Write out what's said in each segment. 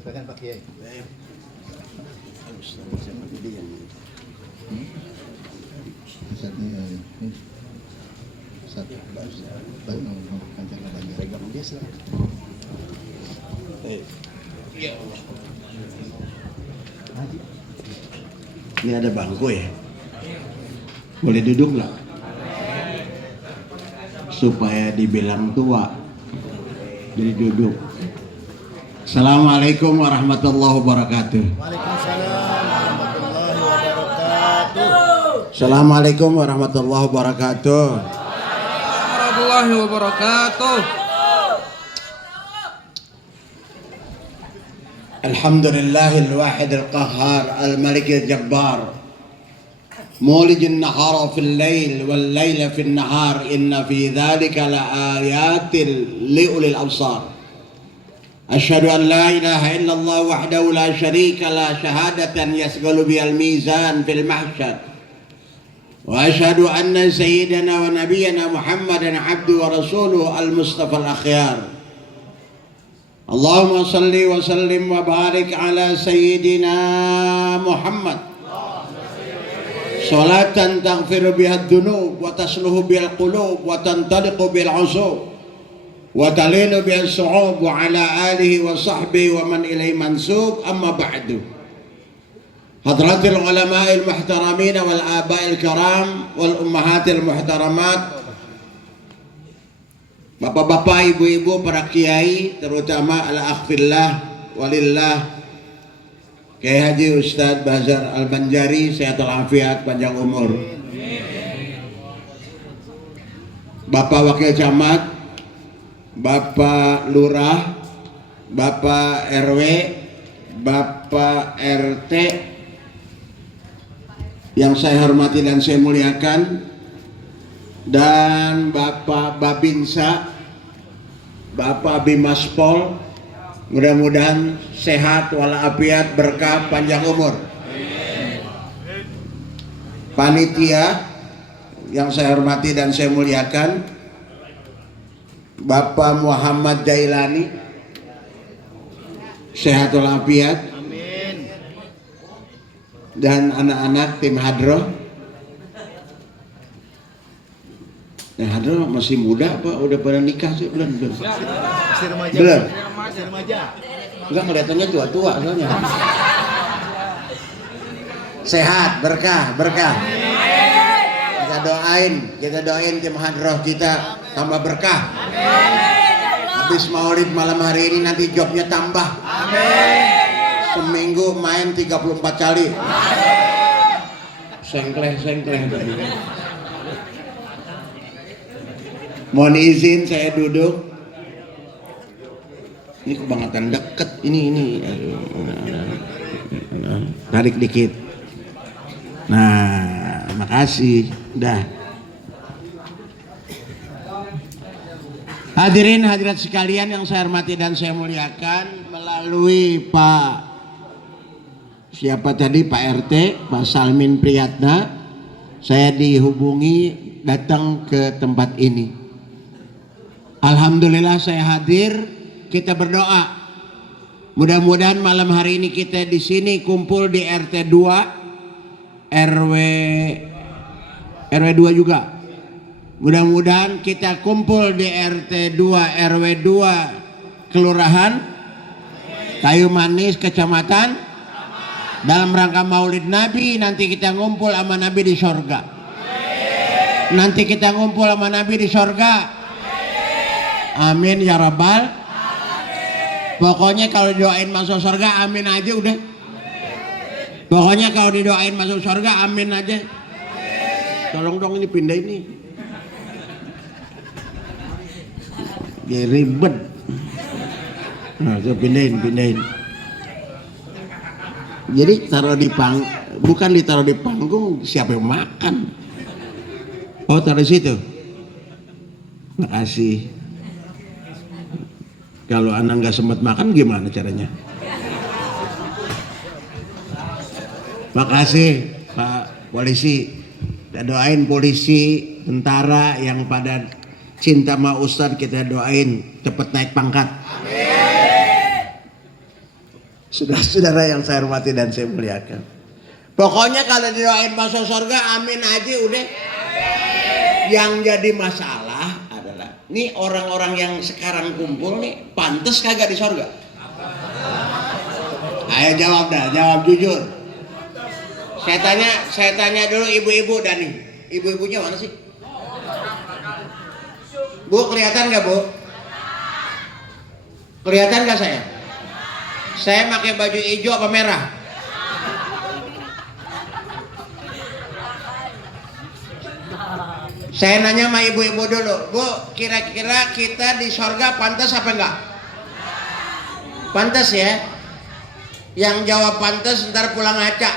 Silakan Pak Kiai. Ini ada bangku ya? Boleh duduk nggak? Supaya dibilang tua, jadi duduk. Assalamualaikum warahmatullahi wabarakatuh. Waalaikumsalam warahmatullahi wabarakatuh. Assalamualaikum warahmatullahi wabarakatuh. Warahmatullahi wabarakatuh. Alhamdulillahil wahidil qahhar al-malikil jabbar. مولج النهار في الليل والليل في النهار إن في ذلك لآيات لأولي الأبصار أشهد أن لا إله إلا الله وحده لا شريك له شهادة يثقل بها الميزان في المحشر وأشهد أن سيدنا ونبينا محمدا عبده ورسوله المصطفى الأخيار اللهم صل وسلم وبارك على سيدنا محمد صلاة تغفر بها الذنوب وتصلح بها القلوب وتنطلق بها العصوب وتلين بها الصعوب وعلى آله وصحبه ومن إليه منسوب أما بعد حضرات العلماء المحترمين والآباء الكرام والأمهات المحترمات bapak-bapak, ibu-ibu, para kiai, terutama al-akhfillah walillah Kiai Haji Ustadz Bazar Al-Banjari, sehat walafiat, panjang umur. Bapak Wakil Camat, Bapak Lurah, Bapak RW, Bapak RT yang saya hormati dan saya muliakan, dan Bapak Babinsa, Bapak Bimaspol, mudah-mudahan sehat walafiat, berkah, panjang umur. Panitia yang saya hormati dan saya muliakan, Bapak Muhammad Jailani, sehat walafiat, dan anak-anak tim Hadroh. Nah, Hadroh masih muda apa udah pada nikah sih? Belum. Masih remaja. Belum. Masih remaja. Enggak, kelihatannya tua-tua soalnya. Sehat, berkah. Kita doain tim Hadroh kita tambah berkah. Habis maulid malam hari ini nanti jobnya tambah. Seminggu main 34 kali. Sengkleh tadi. Mohon izin saya duduk. Ini kebangetan deket ini. Tarik dikit. Nah, makasih. Dah. Hadirin hadirat sekalian yang saya hormati dan saya muliakan, melalui Pak siapa tadi, Pak RT, Pak Salmin Priyatna, saya dihubungi datang ke tempat ini. Alhamdulillah saya hadir. Kita berdoa. Mudah-mudahan malam hari ini kita di sini kumpul di RT 2, RW 2 juga. Mudah-mudahan kita kumpul di RT 2, RW 2, Kelurahan Kayu Manis, Kecamatan, dalam rangka Maulid Nabi. Nanti kita ngumpul sama Nabi di sorga. Nanti kita ngumpul sama Nabi di sorga. Amin ya Rabbal. Pokoknya kalau didoain masuk surga, amin aja udah. Pokoknya kalau didoain masuk surga, amin aja. Tolong dong ini pindah ini. Ya ribet. Nah, saya pindahin. Jadi taruh di bukan ditaruh di panggung, siapa yang makan? Oh, taruh di situ. Makasih. Kalau anak nggak sempat makan gimana caranya? Makasih Pak Polisi. Kita doain polisi, tentara yang pada cinta sama Ustadz, kita doain cepat naik pangkat. Saudara-saudara yang saya hormati dan saya muliakan, pokoknya kalau didoain masuk surga amin aja udah. Yang jadi masalah adalah nih orang-orang yang sekarang kumpul nih pantes kagak di surga? Ayo jawab dah, jawab jujur. Saya tanya dulu ibu-ibu dan nih, ibu-ibunya mana sih? Bu, kelihatan nggak Bu? Kelihatan nggak saya? Saya pakai baju hijau apa merah? Saya nanya sama ibu-ibu dulu, Bu, kira-kira kita di surga pantas apa enggak? Pantas ya? Yang jawab pantas ntar pulang ngaca.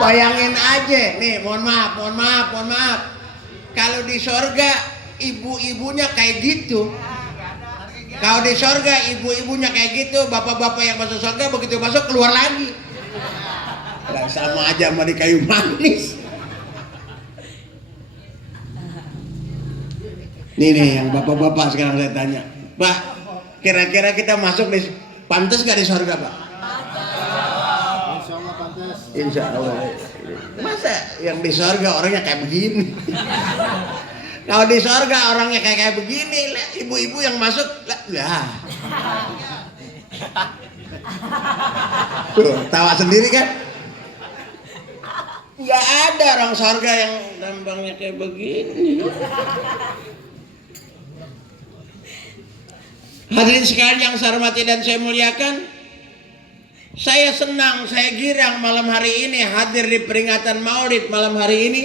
Bayangin aja, nih mohon maaf. Kalau di surga ibu-ibunya kayak gitu. Kalau di surga ibu-ibunya kayak gitu, bapak-bapak yang masuk surga begitu masuk keluar lagi. Nah, sama aja sama di kayu manis. Nih yang bapak-bapak sekarang saya tanya, Pak, kira-kira kita masuk di pantas gak di surga, Pak? Insya Allah pantas. Insya Allah. Masa yang di surga orangnya kayak begini? Kalau di surga orangnya kayak begini, ibu-ibu yang masuk lah. Tuh, tawa sendiri kan? Nggak ada orang surga yang tampangnya kayak begini. Hadirin sekalian yang saya hormati dan saya muliakan, saya senang, saya girang malam hari ini hadir di peringatan Maulid malam hari ini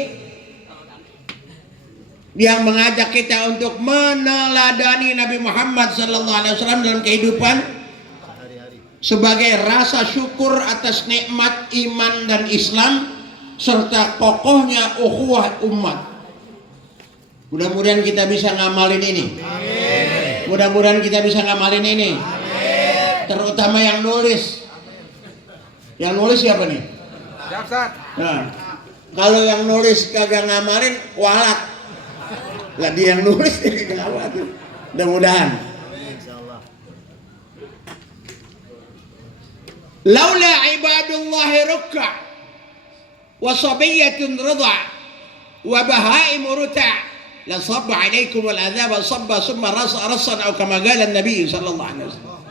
yang mengajak kita untuk meneladani Nabi Muhammad SAW dalam kehidupan sebagai rasa syukur atas nikmat iman dan Islam serta kokohnya ukhuwah umat. Mudah-mudahan kita bisa ngamalin ini. Mudah-mudahan kita bisa ngamalin ini. Terutama yang nulis. Yang nulis siapa nih? Nah, kalau yang nulis kagak ngamalin, walat. Lah dia yang nulis dia ngawat. Mudah-mudahan. Laula ibadullahi rukka wa sabiyyatun ridha wa bahaimu ruta' la sabba 'alaikum al-'adzab sabba summa rasan atau kama qala Nabi sallallahu alaihi wasallam.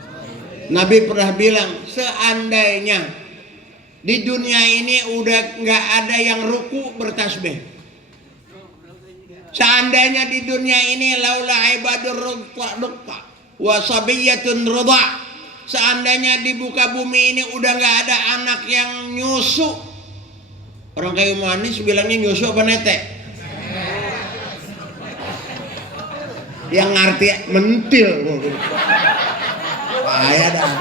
Nabi pernah bilang, seandainya di dunia ini udah nggak ada yang ruku bertasbih, seandainya di dunia ini laula ibadur rukka wa sabiyyatun ridha, seandainya di buka bumi ini udah nggak ada anak yang nyusu. Orang kayu manis bilangnya nyusu apa netek? Yang ngerti mentil. Bahaya dah.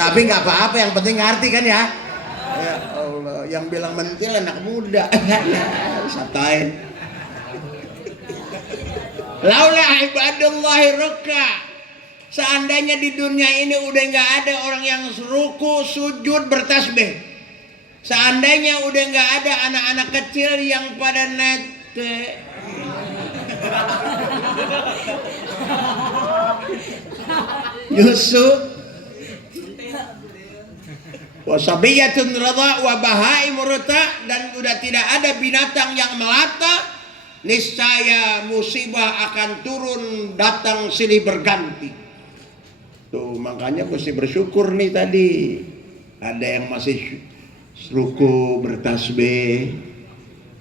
Tapi nggak apa-apa, yang penting ngerti kan ya. Ya Allah, yang bilang mentil anak muda. Satain. Laula ibadullahi rukka. Seandainya di dunia ini udah nggak ada orang yang ruku, sujud, bertasbih. Seandainya udah nggak ada anak-anak kecil yang pada netek. Nyusu. Wasabiyatun radha wa bahai murta, dan udah tidak ada binatang yang melata, niscaya musibah akan turun datang silih berganti. Tuh makanya mesti bersyukur nih tadi. Ada yang masih ruku bertasbih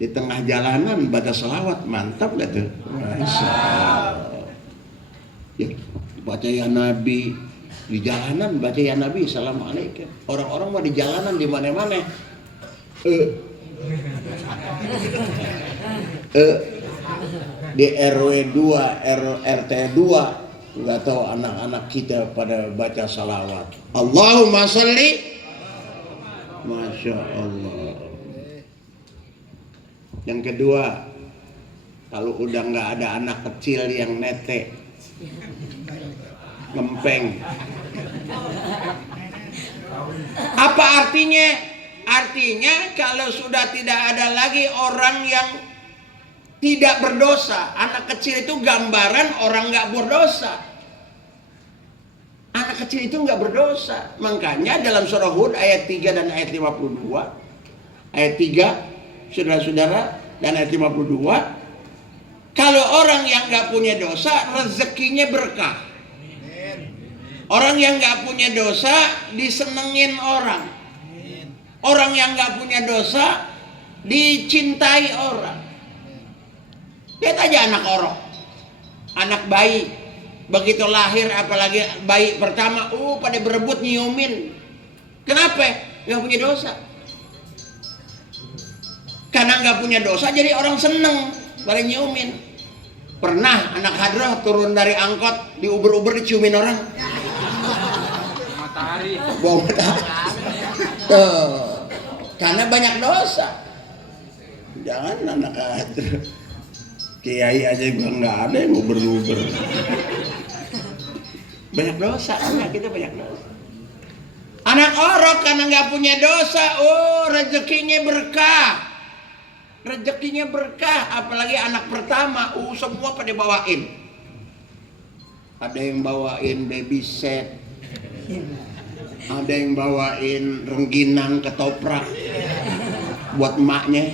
di tengah jalanan baca selawat, mantap gak tuh? Masya Allah. Ya, baca ya Nabi di jalanan, baca ya Nabi assalamualaikum. Orang-orang mah di jalanan di mana-mana. Di RW 2, RT 2 nggak tahu anak-anak kita pada baca salawat. Allahumma sholli. Masya Allah. Yang kedua, kalau udah nggak ada anak kecil yang netek, ngempeng. Apa artinya? Artinya kalau sudah tidak ada lagi orang yang tidak berdosa. Anak kecil itu gambaran orang nggak berdosa. Anak kecil itu nggak berdosa. Makanya dalam surah Hud ayat 3 dan ayat 52, ayat 3 saudara-saudara dan ayat 52, kalau orang yang nggak punya dosa rezekinya berkah. Orang yang nggak punya dosa disenengin orang. Orang yang nggak punya dosa dicintai orang. Lihat aja anak orok, anak bayi, begitu lahir apalagi bayi pertama, pada berebut nyiumin. Kenapa? Nggak punya dosa. Karena nggak punya dosa jadi orang seneng pada nyiumin. Pernah anak hadrah turun dari angkot di uber-uber diciumin orang. Matahari. Bawang matahari. Tuh. Karena banyak dosa. Jangan anak hadrah. Kiai aja gua nggak ada yang uber-uber. Banyak dosa, anak kita banyak dosa. Anak orok karena nggak punya dosa, rezekinya berkah. Rezekinya berkah, apalagi anak pertama, semua pada bawain. Ada yang bawain baby set, ada yang bawain rengginang ketoprak buat emaknya.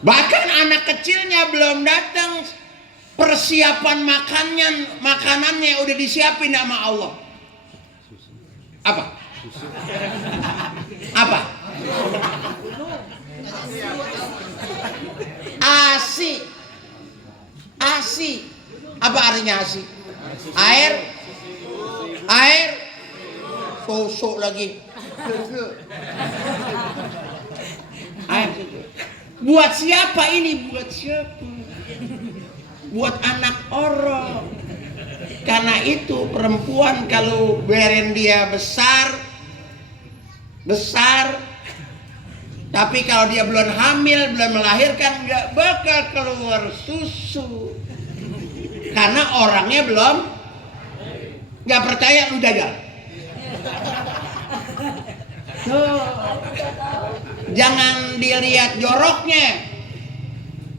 Bahkan anak kecilnya belum datang, persiapan makanannya udah disiapin sama Allah. Apa? Apa? ASI. ASI. Apa artinya ASI? Air. Susu lagi. Air. Buat siapa ini? Buat siapa? Buat anak orok. Karena itu perempuan kalau biarin dia besar, tapi kalau dia belum hamil, belum melahirkan, nggak bakal keluar susu. Karena orangnya belum. Nggak percaya, lu gagal. Tuh. Jangan dilihat joroknya,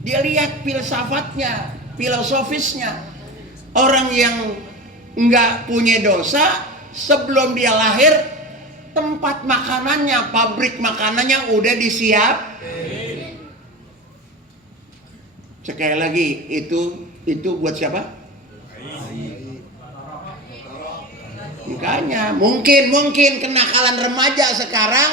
dilihat filsafatnya, filosofisnya. Orang yang nggak punya dosa sebelum dia lahir, tempat makanannya, pabrik makanannya udah disiap. Sekali lagi, itu buat siapa? Makanya mungkin kenakalan remaja sekarang,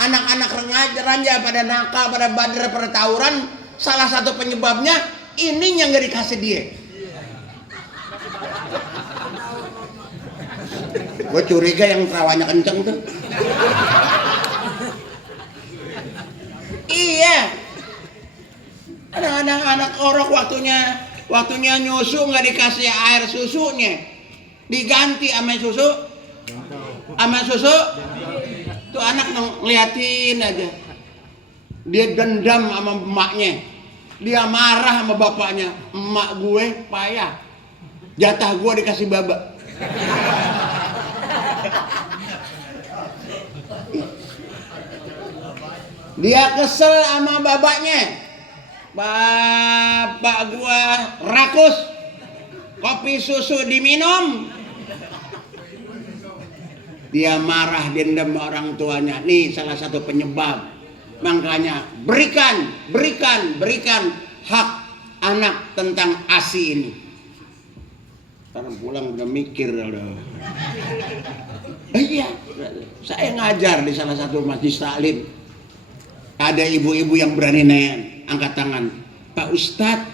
anak-anak remaja pada nakal, pada badar, pada tawuran, salah satu penyebabnya ini yang nggak dikasih dia. Gue curiga yang terawanya kenceng tuh. Iya. Ada anak-anak orok waktunya nyusu nggak dikasih air susunya, diganti sama susu. Tuh anak ngeliatin aja. Dia dendam sama emaknya. Dia marah sama bapaknya. Emak gue payah. Jatah gue dikasih baba. Dia kesel sama bapaknya. Bapak gua rakus, kopi susu diminum. Dia marah, dendam orang tuanya. Nih salah satu penyebab. Makanya berikan hak anak tentang ASI ini. Karena pulang udah mikir udah. Iya, saya ngajar di salah satu majelis taklim. Ada ibu-ibu yang berani angkat tangan. Pak Ustadz,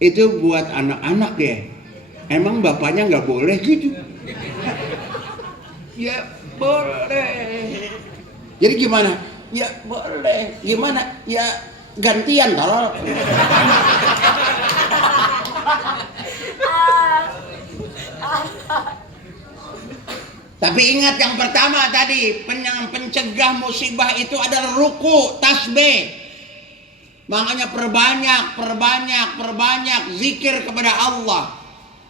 itu buat anak-anak ya? Emang bapaknya nggak boleh gitu? Ya boleh. Jadi gimana? Ya boleh. Gimana? Ya gantian tolong. Tapi ingat yang pertama tadi, pencegah musibah itu adalah ruku, tasbih. Makanya perbanyak zikir kepada Allah.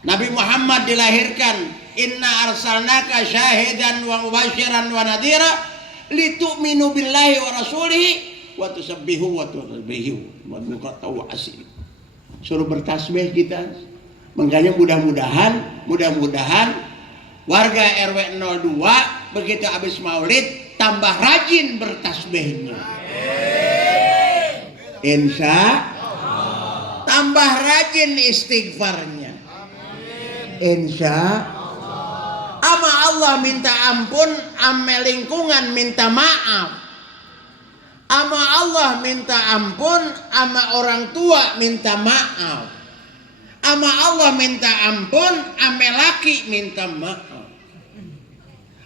Nabi Muhammad dilahirkan, inna arsalnaka syahidan wa mubasyiran wa nadhira litu'minu billahi wa rasulihi wa tusabbihu wa turbihu wa nuqatu asil. Suruh bertasbih kita. Makanya mudah-mudahan warga RW 02 begitu habis Maulid tambah rajin bertasbihnya. Insya tambah rajin istighfarnya. Insya ama Allah minta ampun, ama lingkungan minta maaf. Ama Allah minta ampun, ama orang tua minta maaf. Ama Allah minta ampun, ama laki minta maaf.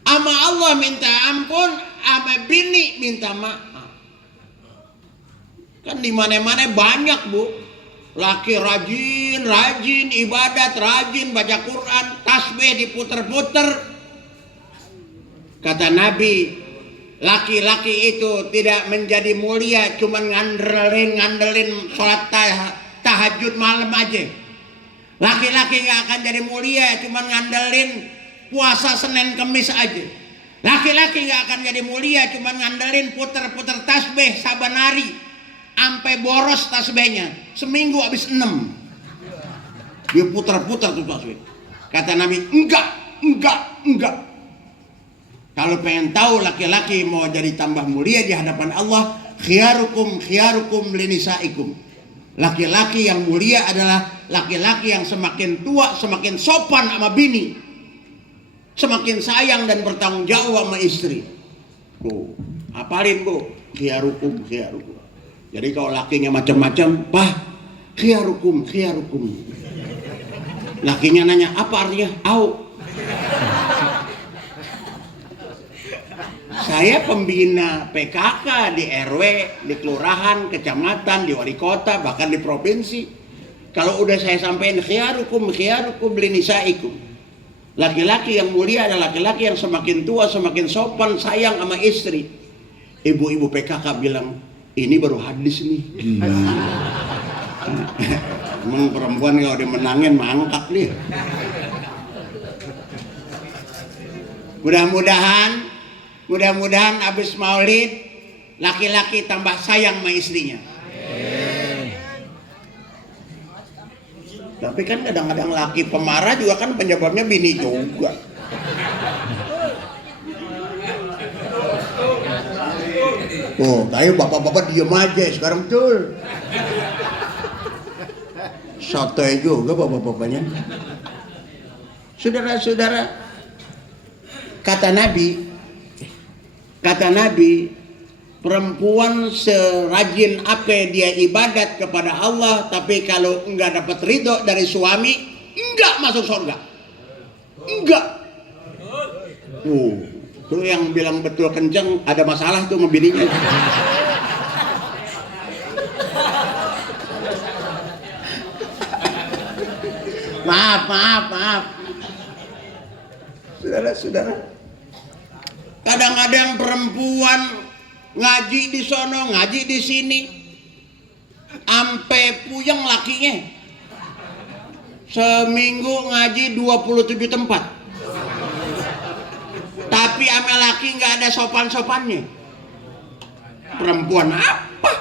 Ama Allah minta ampun, ama bini minta maaf. Kan di mana-mana banyak, Bu. Laki rajin ibadat, rajin baca Quran, tasbih diputer-puter. Kata Nabi, laki-laki itu tidak menjadi mulia cuman ngandelin sholat tahajud malam aja. Laki-laki nggak akan jadi mulia cuman ngandelin puasa Senin Kemis aja. Laki-laki nggak akan jadi mulia cuman ngandelin puter-puter tasbih saban hari sampai boros tasbihnya. Seminggu habis 6 dia putar-putar tuh tasbih. Kata Nabi, enggak. Kalau pengen tahu laki-laki mau jadi tambah mulia di hadapan Allah, khiyarukum linisaikum. Laki-laki yang mulia adalah laki-laki yang semakin tua semakin sopan sama bini, semakin sayang dan bertanggung jawab sama istri. Bu, apalin Bu, khiyarukum. Jadi kalau lakinya macam-macam, Pak, khiyarukum. Lakinya nanya, apa artinya? Au. Saya pembina PKK di RW, di kelurahan, kecamatan, di wali kota, bahkan di provinsi. Kalau udah saya sampaikan khiyarukum linisaikum. Laki-laki yang mulia adalah laki-laki yang semakin tua, semakin sopan, sayang sama istri. Ibu-ibu PKK bilang, ini baru hadis nih. Emang perempuan kalau dimenangin mangkak nih. Mudah-mudahan habis Maulid laki-laki tambah sayang sama istrinya. Tapi kan kadang-kadang laki pemarah juga kan penyebabnya bini juga. Oh, kayak bapak-bapak diem aja sekarang betul. Sotoy juga bapak-bapaknya. Saudara-saudara, kata Nabi, perempuan serajin apa dia ibadat kepada Allah, tapi kalau enggak dapat ridho dari suami, enggak masuk surga. Enggak. Tuh yang bilang betul kenceng, ada masalah tuh sama bininya. Maaf. Saudara-saudara, kadang-kadang perempuan ngaji di sono, ngaji di sini, ampe puyeng lakinya. Seminggu ngaji 27 tempat. Tapi ame laki nggak ada sopan-sopannya. Perempuan apa?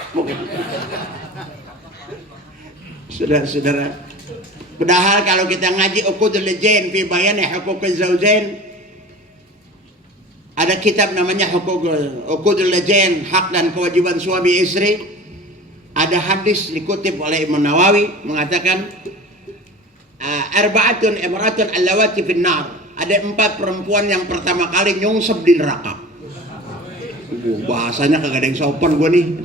Saudara-saudara, padahal kalau kita ngaji Uqudul Jain fi bayan huquqiz zaujain, ada kitab namanya Uqudul Jain, hak dan kewajiban suami istri. Ada hadis dikutip oleh Imam Nawawi mengatakan arba'atun imratun allawati fin nar. Ada 4 perempuan yang pertama kali nyungsep di neraka. Bahasanya kagak ada yang sopan gue nih.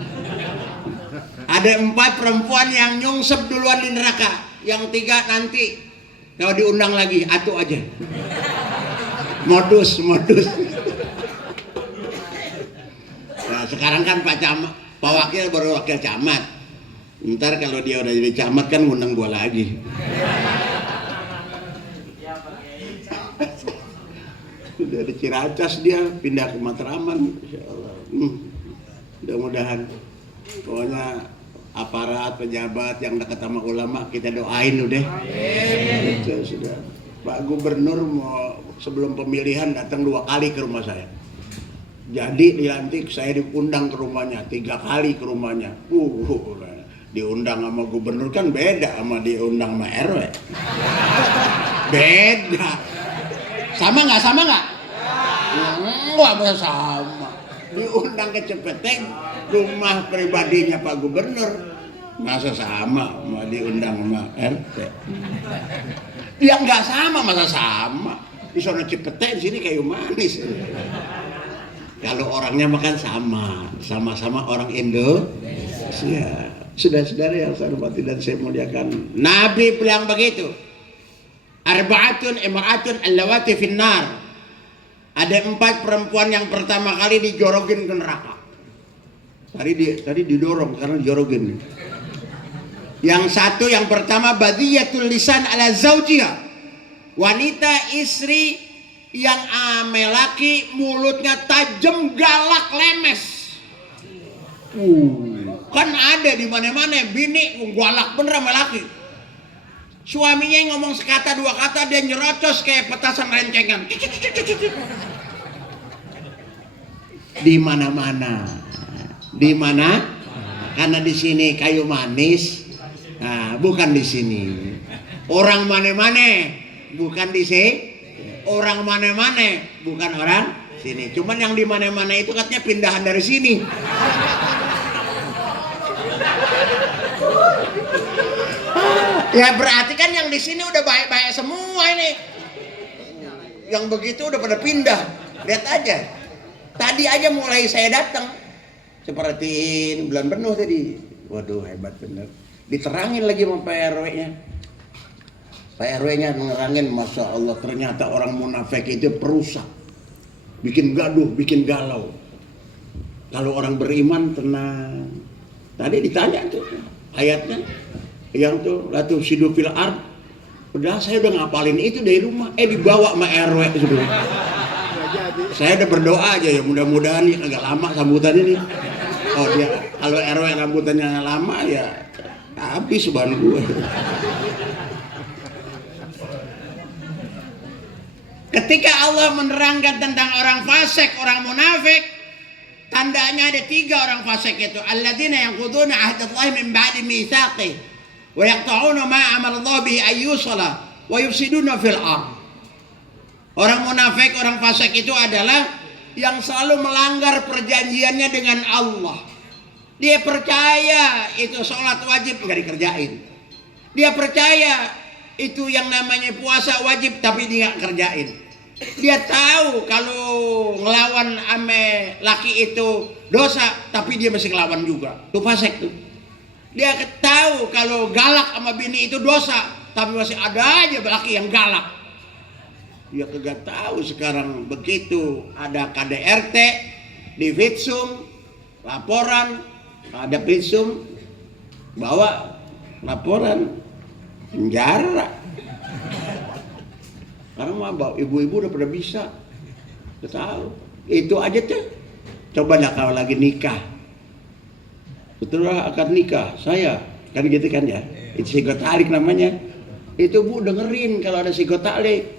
Ada 4 perempuan yang nyungsep duluan di neraka. Yang 3 nanti kalau diundang lagi atuh aja. Modus. Nah, sekarang kan Pak Wakil baru wakil camat. Ntar kalau dia udah jadi camat kan ngundang gua lagi. Udah di Ciracas dia pindah ke Matraman, insyaallah. Mudah-mudahan. Pokoknya aparat, pejabat yang dekat sama ulama kita doain udah. Sudah. Pak Gubernur mau sebelum pemilihan datang 2 kali ke rumah saya. Jadi dilantik, saya diundang ke rumahnya 3 kali ke rumahnya. Diundang sama gubernur kan beda sama diundang sama RW. Beda. Sama nggak? Sama nggak? Nggak sama. Diundang ke Cepeteng, rumah pribadinya Pak Gubernur. Masa sama diundang sama RT? Ya nggak sama, masa sama. Di sana Cepeteng, sini Kayu Manis. Kalau orangnya makan sama-sama orang Indonesia. Saudara-saudara yang saya hormati dan saya muliakan, Nabi bilang begitu. Arba'atun imra'atun allawati finnar. Ada 4 perempuan yang pertama kali dijorogin ke neraka. Tadi didorong, sekarang dijorogin. Yang satu, yang pertama, badiyatul lisan ala zawjiha. Wanita istri yang ame laki, mulutnya tajam, galak, lemes. Kan ada di mana-mana bini galak bener ame laki. Suaminya ngomong sekata 2 kata dia nyerocos kayak petasan rencengan. Di mana-mana. Di mana? Karena di sini Kayu Manis. Nah, bukan di sini. Orang mana-mana, bukan di sini. Orang mana-mana, bukan orang sini. Cuman yang di mana-mana itu katanya pindahan dari sini. Ya berarti kan yang di sini udah baik-baik semua ini. Yang begitu udah pada pindah. Lihat aja. Tadi aja mulai saya datang, seperti bulan penuh tadi. Waduh, hebat bener. Diterangin lagi sama Pak RW-nya. Pak RW-nya nerangin, Masya Allah, ternyata orang munafik itu perusak. Bikin gaduh, bikin galau. Kalau orang beriman tenang. Tadi ditanya tuh ayatnya, yang tuh latu sidu fil ard. Udah saya udah ngapalin itu dari rumah. Dibawa sama RW sebelum. Saya udah berdoa aja ya, mudah-mudahan ya agak lama sambutannya nih. Oh dia kalau RW rambutannya lama ya habis bahan gue. Ketika Allah menerangkan tentang orang fasik, orang munafik, tandanya ada 3 orang fasik itu. Alladzina yanquduna ahdallahi min ba'di mitsaqih wa yaqta'una ma amara Allah bihi ayyusala wa yufsiduna fil ardh. Orang munafik, orang fasik itu adalah yang selalu melanggar perjanjiannya dengan Allah. Dia percaya itu sholat wajib nggak dikerjain. Dia percaya itu yang namanya puasa wajib tapi dia nggak kerjain. Dia tahu kalau ngelawan ame laki itu dosa tapi dia masih ngelawan juga. Itu fasik tuh. Dia tahu kalau galak sama bini itu dosa tapi masih ada aja laki yang galak. Dia kagak tahu sekarang begitu ada KDRT di Vitsum laporan, ada Vitsum bawa laporan penjara. Karena mah ibu-ibu udah pada bisa, udah tahu. Itu aja tuh. Coba dah kalau lagi nikah, betul lah akan nikah saya kan gitu kan ya. Itu psikotalik namanya. Itu Bu dengerin kalau ada psikotalik.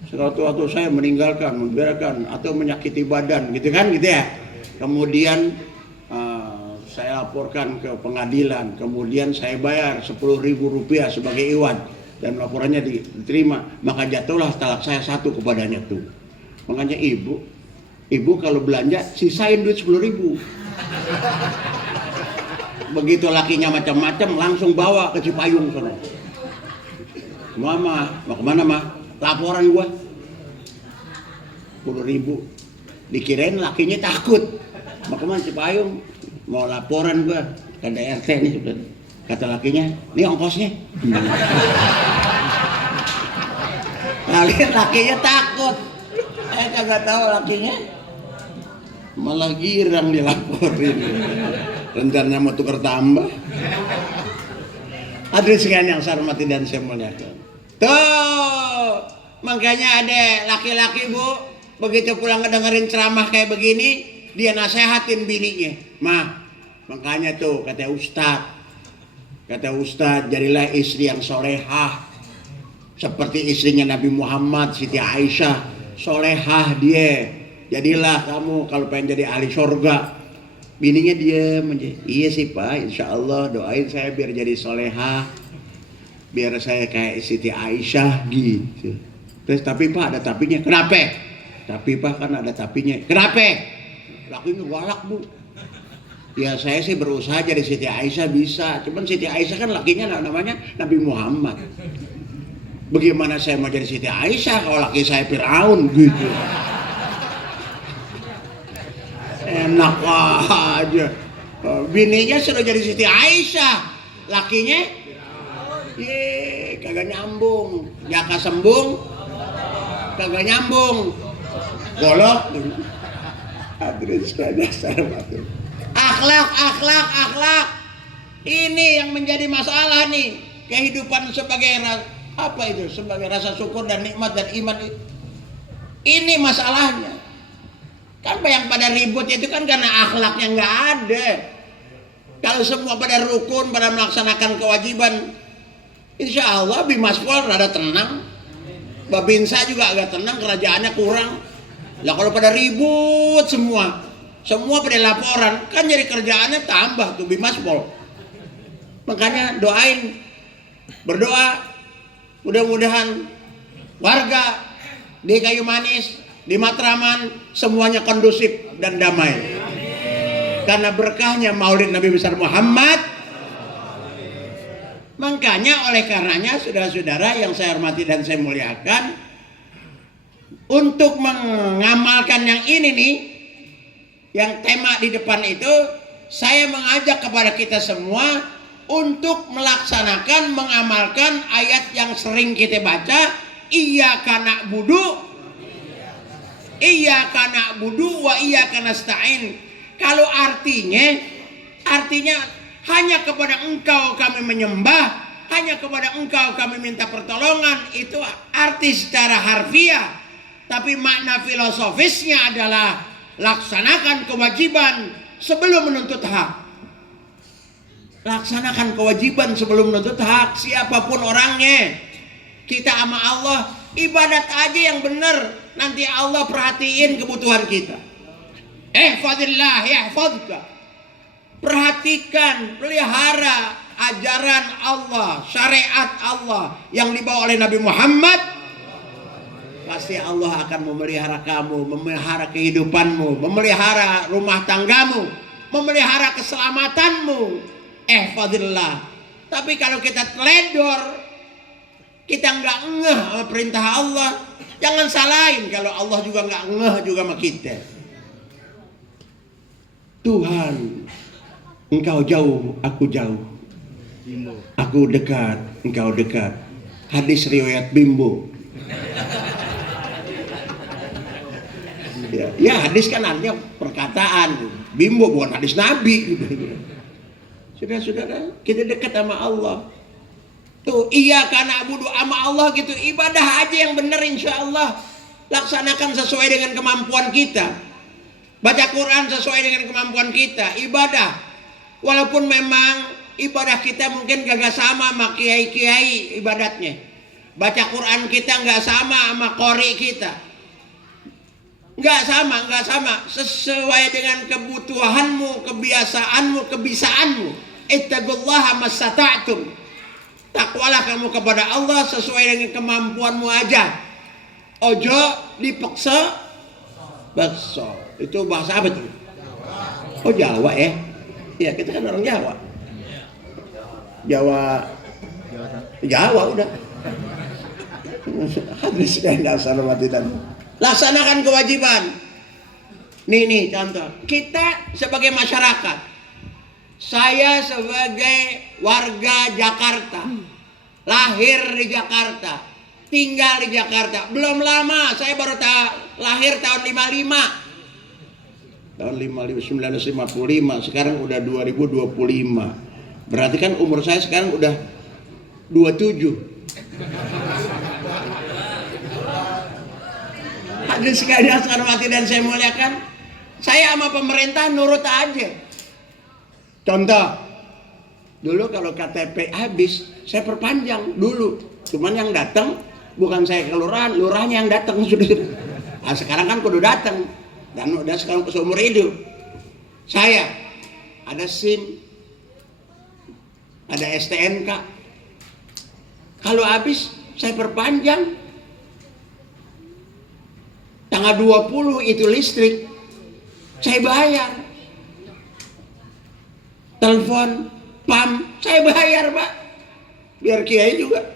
Sewaktu saya meninggalkan, membiarkan atau menyakiti badan gitu kan gitu ya. Kemudian saya laporkan ke pengadilan, kemudian saya bayar Rp10.000 sebagai iwan dan laporannya diterima, maka jatuhlah talak saya 1 kepadanya tuh. Makanya ibu kalau belanja sisain duit 10.000. Begitu lakinya macam-macam langsung bawa ke Cipayung sana. Mama, mau kemana mah? Laporan gua 10.000. Dikirain lakinya takut. Mau kemana Cipayung? Mau laporan gua ke DRT nih. Kata lakinya, ini ongkosnya. Lakinya takut. Kagak tahu lakinya. Malah girang dilaporin. Rencananya mau tukar tambah. Hadirin sekalian yang saya hormati dan saya muliakan. Tuh, makanya ada laki-laki Bu, begitu pulang ngedengerin ceramah kayak begini, dia nasehatin bininya. Makanya tuh kata Ustadz, jadilah istri yang solehah. Seperti istrinya Nabi Muhammad, Siti Aisyah, solehah dia. Jadilah kamu kalau pengen jadi ahli surga. Bininya diam aja. Iya sih Pak, insya Allah doain saya biar jadi solehah, biar saya kayak Siti Aisyah gitu. Terus tapi Pak ada tapinya. Kenapa? Tapi Pak kan ada tapinya. Kenapa? Lakunya galak Bu. Ya saya sih berusaha jadi Siti Aisyah bisa. Cuman Siti Aisyah kan lakinya namanya Nabi Muhammad. Bagaimana saya mau jadi Siti Aisyah kalau laki saya Fir'aun gitu. Enak aja. Bininya sudah jadi Siti Aisyah, lakinya kagak nyambung. Jaka sembung kagak nyambung. Golok. Akhlak. Ini yang menjadi masalah nih. Kehidupan sebagai apa itu? Sebagai rasa syukur dan nikmat dan iman. Ini masalahnya. Kan yang pada ribut itu kan karena akhlaknya nggak ada. Kalau semua pada rukun, pada melaksanakan kewajiban, insya Allah Bimaspol rada tenang. Babinsa juga agak tenang, kerajaannya kurang. Lah kalau pada ribut semua pada laporan, kan jadi kerjaannya tambah tuh Bimaspol. Makanya berdoa, mudah-mudahan warga di Kayu Manis, di Matraman semuanya kondusif dan damai. Karena berkahnya Maulid Nabi besar Muhammad. Makanya oleh karenanya saudara-saudara yang saya hormati dan saya muliakan, untuk mengamalkan yang ini nih, yang tema di depan itu, saya mengajak kepada kita semua untuk melaksanakan, mengamalkan ayat yang sering kita baca, iyyaka na'budu wa iyyaka nasta'in. Kalau artinya hanya kepada Engkau kami menyembah, hanya kepada Engkau kami minta pertolongan, itu arti secara harfiah. Tapi makna filosofisnya adalah laksanakan kewajiban sebelum menuntut hak. Laksanakan kewajiban sebelum menuntut hak, siapapun orangnya. Kita sama Allah ibadat aja yang benar, nanti Allah perhatiin kebutuhan kita. Ihfadillah yahfadka. Perhatikan, pelihara ajaran Allah, syariat Allah yang dibawa oleh Nabi Muhammad. Pasti Allah akan memelihara kamu, memelihara kehidupanmu, memelihara rumah tanggamu, memelihara keselamatanmu. Ihfadillah. Tapi kalau kita teledor, kita nggak ngeh sama perintah Allah, jangan salahin kalau Allah juga nggak ngeh juga sama kita. Tuhan, Engkau jauh, aku jauh. Aku dekat, Engkau dekat. Hadis riwayat Bimbo. Ya hadis kan artinya perkataan. Bimbo bukan hadis Nabi. Saudara-saudara, kita dekat sama Allah. Tuh, iyyaka na'budu sama Allah gitu, ibadah aja yang benar insya Allah. Laksanakan sesuai dengan kemampuan kita. Baca Quran sesuai dengan kemampuan kita, ibadah. Walaupun memang ibadah kita mungkin gak sama sama kiai-kiai ibadatnya. Baca Quran kita gak sama sama qori kita. Gak sama. Sesuai dengan kebutuhanmu, kebiasaanmu, kebisaanmu. Ittaqullaha mastata'tum. Takwalah kamu kepada Allah sesuai dengan kemampuanmu aja. Ojo dipaksa bakso. Itu bahasa apa tuh? Oh Jawa ya? Iya kita kan orang Jawa. Jawa udah. Hadis dan dasar dan laksanakan kewajiban. Nih contoh. Kita sebagai masyarakat, saya sebagai warga Jakarta, lahir di Jakarta, tinggal di Jakarta. Belum lama, saya baru lahir tahun 55. Tahun 1955, sekarang udah 2025. Berarti kan umur saya sekarang udah 27. Hadirin sekalian saya hormati dan saya muliakan, saya sama pemerintah nurut aja. Contoh, dulu kalau KTP habis, saya perpanjang dulu. Cuman yang datang bukan saya ke lurahnya yang datang sudah. Nah, sekarang kan kudu datang. dan udah sekarang seumur hidup. Saya ada SIM, ada STNK. Kalau habis saya perpanjang. Tanggal 20 itu listrik saya bayar. Telepon, PAM saya bayar, Pak. Biar kiai juga.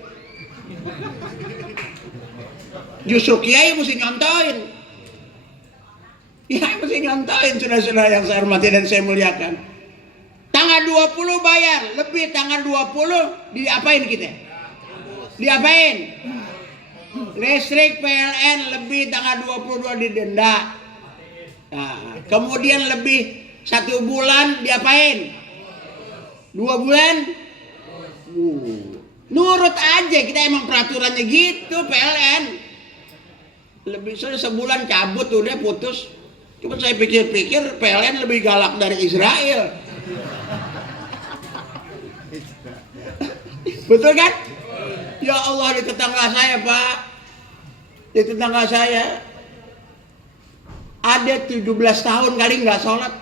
Justru kiai mesti nyontoin. Ya, mesti nyontoin, saudara-saudara yang saya hormati dan saya muliakan. Tanggal 20 bayar, lebih tanggal 20 diapain kita? Diapain? Listrik PLN lebih tanggal 22 didenda. Nah, kemudian lebih 1 bulan diapain? 2 bulan? Nurut aja, kita emang peraturannya gitu PLN. Lebih sebulan cabut udah putus. Cuma saya pikir-pikir PLN lebih galak dari Israel. Betul kan? Ya Allah, di tetangga saya, Pak. Di tetangga saya ada 17 tahun kali nggak sholat.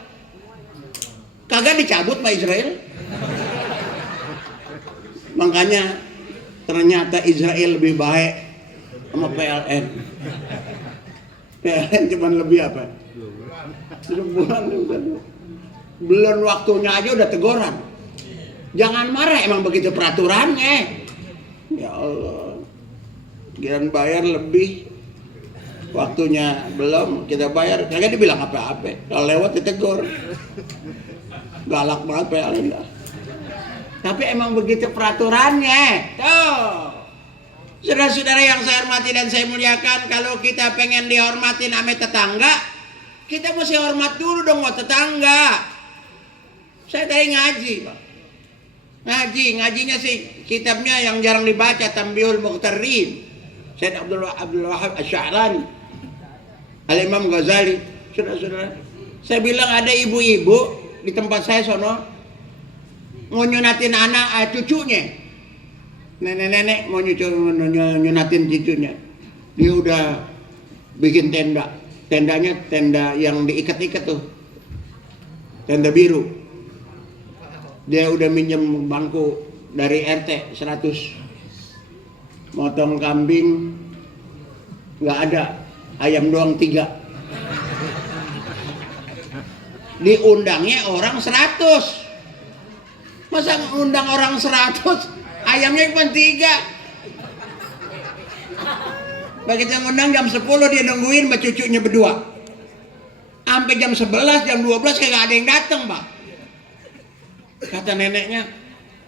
Kagak dicabut Pak Israel. Makanya ternyata Israel lebih baik sama PLN. PLN cuma lebih apa? Sebulan. Belum waktunya aja udah teguran. Jangan marah, emang begitu peraturannya. Ya Allah, giliran bayar lebih, waktunya belum kita bayar, kagak dibilang apa-apa. Kalau lewat ditegur, galak banget PLN dah. Tapi emang begitu peraturannya. Tuh, saudara-saudara yang saya hormati dan saya muliakan, kalau kita pengen dihormatin sama tetangga, kita mesti hormat dulu dong sama tetangga. Saya tadi ngaji, Pak. Ngajinya sih kitabnya yang jarang dibaca, Tanbihul Muqtarrin, Syekh Abdul Wahab Asy-Sya'rani, Al-Imam Ghazali. Saudara-saudara, saya bilang ada ibu-ibu di tempat saya sono mau nyunatin anak cucunya, nenek-nenek mau nyunatin cucunya. Dia udah bikin tendanya tenda yang diikat-ikat tuh, tenda biru. Dia udah minjem bangku dari RT 100. Motong kambing nggak ada, ayam doang 3. Diundangnya orang 100. Masa ngundang orang 100, ayamnya cuma 3. Begitu ngundang jam 10 dia nungguin sama cucunya berdua. Sampai jam 11, jam 12 kagak ada yang datang, Pak. Kata neneknya,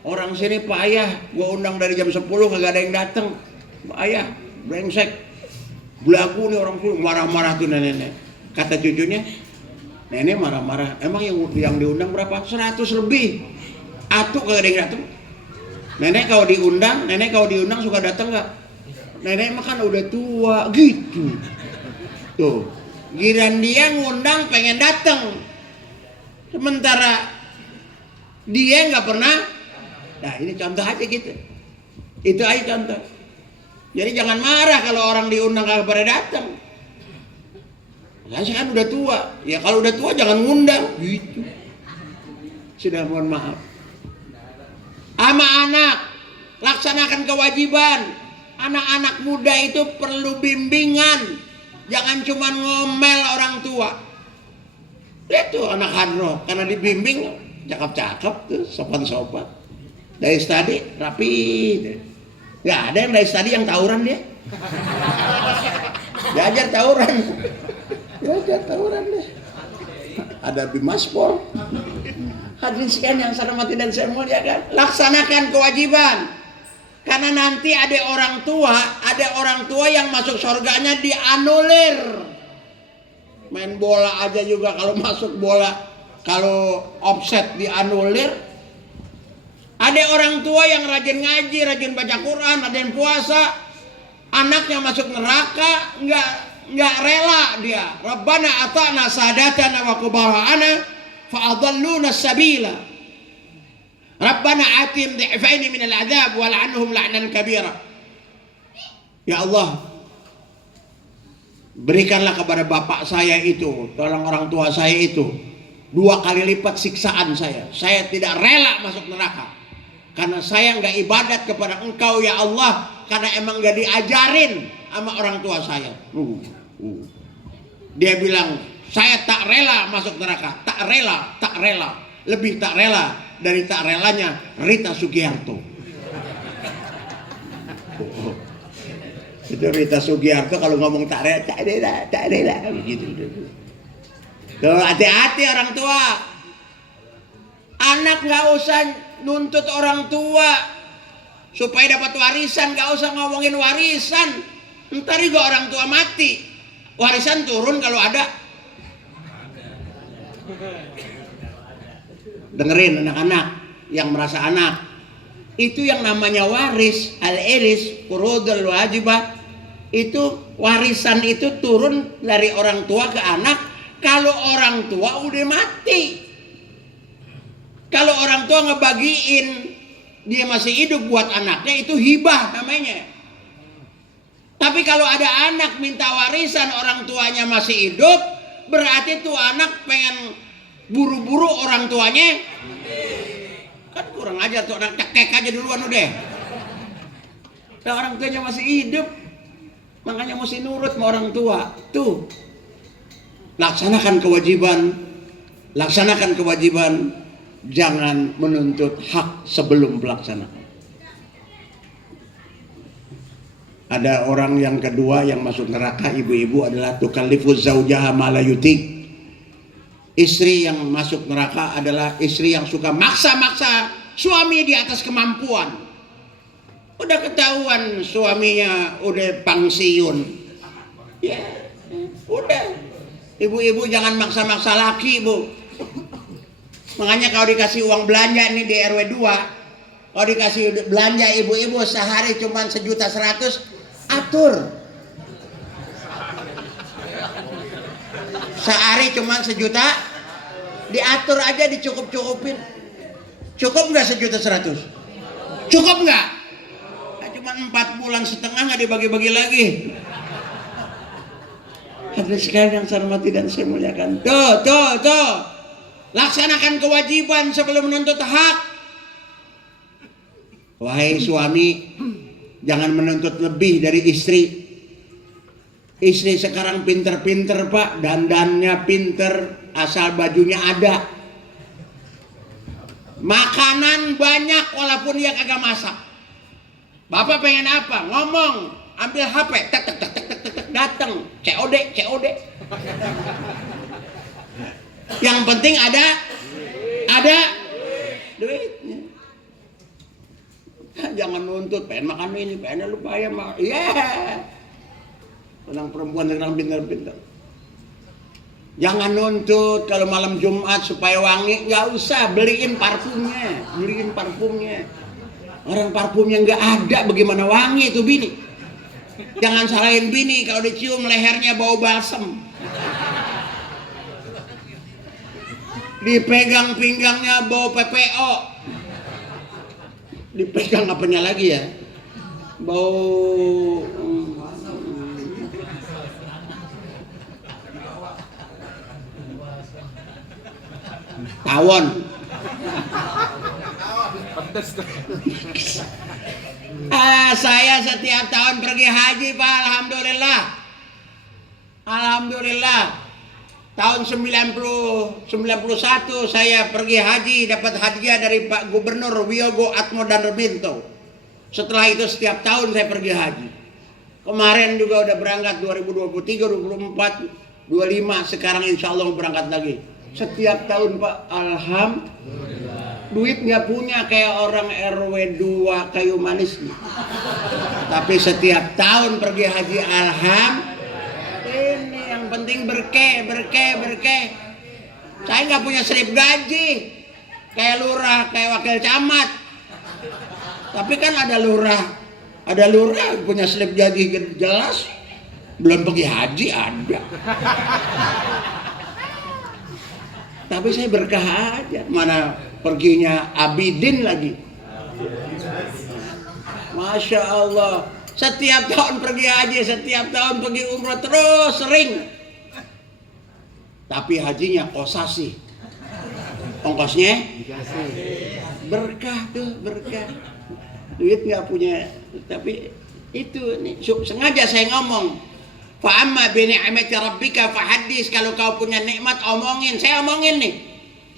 orang sini payah, gua undang dari jam 10 kagak ada yang datang. Ayah, brengsek. Belagu nih orang tuh, marah-marah tuh nenek. Kata cucunya, nenek marah-marah. Emang yang diundang berapa? 100 lebih. Atuk kagak ada yang datang. Nenek kalau diundang suka datang nggak? Nenek mah kan udah tua gitu. Tuh, giliran dia ngundang pengen datang. Sementara dia nggak pernah. Nah, ini contoh aja gitu. Itu aja contoh. Jadi jangan marah kalau orang diundang kagak pada datang. Saya kan udah tua. Ya kalau udah tua jangan ngundang gitu. Sudah, mohon maaf. Sama anak, laksanakan kewajiban. Anak-anak muda itu perlu bimbingan. Jangan cuma ngomel orang tua. Lihat tuh anak Hadro, karena dibimbing cakep-cakep tuh, sopan-sopan. Dari tadi rapi. Gak ada yang dari tadi yang tawuran dia. Diajar tawuran. Deh. Ada Bimaspol. Hadirin sekalian yang saya hormati dan saya muliakan, laksanakan kewajiban. Karena nanti ada orang tua yang masuk surganya dianulir. Main bola aja juga kalau masuk bola, kalau offset dianulir. Ada orang tua yang rajin ngaji, rajin baca Quran, rajin puasa, anaknya masuk neraka, nggak rela dia. Rabbana ata'na sadatana wa kubara'ana fa'adalluna sabila. Rabbana atim dhi'faini minal adhab wal'anhum la'nan kabira. Ya Allah, berikanlah kepada bapak saya itu, orang tua saya itu 2 kali lipat siksaan saya. Saya tidak rela masuk neraka karena saya nggak ibadat kepada Engkau ya Allah, karena emang nggak diajarin sama orang tua saya. Dia bilang, saya tak rela masuk neraka, tak rela, lebih tak rela dari tak relanya Rita Sugiarto. Itu Rita Sugiarto kalau ngomong tak rela gitu. Tuh, hati-hati orang tua. Anak nggak usah nuntut orang tua supaya dapat warisan, nggak usah ngomongin warisan. Ntar juga orang tua mati, warisan turun kalau ada. Dengerin anak-anak yang merasa anak, itu yang namanya waris, al-iris, furudul wajibah, itu warisan itu turun dari orang tua ke anak kalau orang tua udah mati. Kalau orang tua ngebagiin dia masih hidup buat anaknya, itu hibah namanya. Tapi kalau ada anak minta warisan orang tuanya masih hidup, berarti tuh anak pengen buru-buru orang tuanya. Kan kurang ajar tuh anak, cekek aja duluan udah. Dan orang tuanya masih hidup, makanya mesti nurut sama orang tua. Tuh, laksanakan kewajiban, jangan menuntut hak sebelum pelaksanaan. Ada orang yang kedua yang masuk neraka, ibu-ibu, adalah tukallifu zaujaha ma la yutik. Istri yang masuk neraka adalah istri yang suka maksa-maksa suami di atas kemampuan. Udah ketahuan suaminya udah pensiun, ya udah. Ibu-ibu jangan maksa-maksa laki, bu. Makanya kalau dikasih uang belanja nih di RW 2, kalau dikasih belanja ibu-ibu sehari cuma 1.100.000, atur. Sehari cuma 1 juta, diatur aja, dicukup-cukupin. Cukup nggak 1.100.000? Cukup nggak? Nah, cuma 4,5 bulan nggak dibagi-bagi lagi. Hadirin sekalian yang saya hormati dan saya muliakan. Tuh. Laksanakan kewajiban sebelum menuntut hak. Wahai suami, jangan menuntut lebih dari istri. Istri sekarang pinter-pinter, Pak, dandannya pinter, asal bajunya ada. Makanan banyak walaupun dia kagak masak. Bapak pengen apa? Ngomong, ambil HP, tek datang, COD. Yang penting ada duitnya. Jangan nuntut, pengen makan ini, pengen lupa ya, orang perempuan yang pintar-pintar. Jangan nuntut kalau malam Jumat supaya wangi, nggak usah, beliin parfumnya. Orang parfumnya nggak ada, bagaimana wangi itu bini? Jangan salahin bini kalau dicium lehernya bau balsem, dipegang pinggangnya bau PPO, dipegang apanya lagi ya, bau tawon. Saya setiap tahun pergi haji, Pak. Alhamdulillah. Tahun 91 saya pergi haji, dapat hadiah dari Pak Gubernur Wiyogo Atmo Danurminto. Setelah itu setiap tahun saya pergi haji. Kemarin juga udah berangkat 2023, 24, 25, sekarang insya Allah mau berangkat lagi. Setiap tahun, Pak, alhamdulillah. Duit nggak punya kayak orang RW 2 Kayu Manis nih. Tapi setiap tahun pergi haji, alhamdulillah. Ini yang penting berkeh. Saya nggak punya slip gaji kayak lurah, kayak wakil camat. Tapi kan ada lurah punya slip gaji jelas, belum pergi haji ada. Tapi saya berkah aja, mana perginya Abidin lagi. Masya Allah, Setiap tahun pergi haji, setiap tahun pergi umrah, terus sering. Tapi hajinya kosasi. Ongkosnya Dikasih. berkah tuh, berkah. Duit nggak punya, tapi itu nih sengaja saya ngomong. Fa amma bi ni'mati rabbika fahaddis. Kalau kau punya nikmat omongin. Saya omongin nih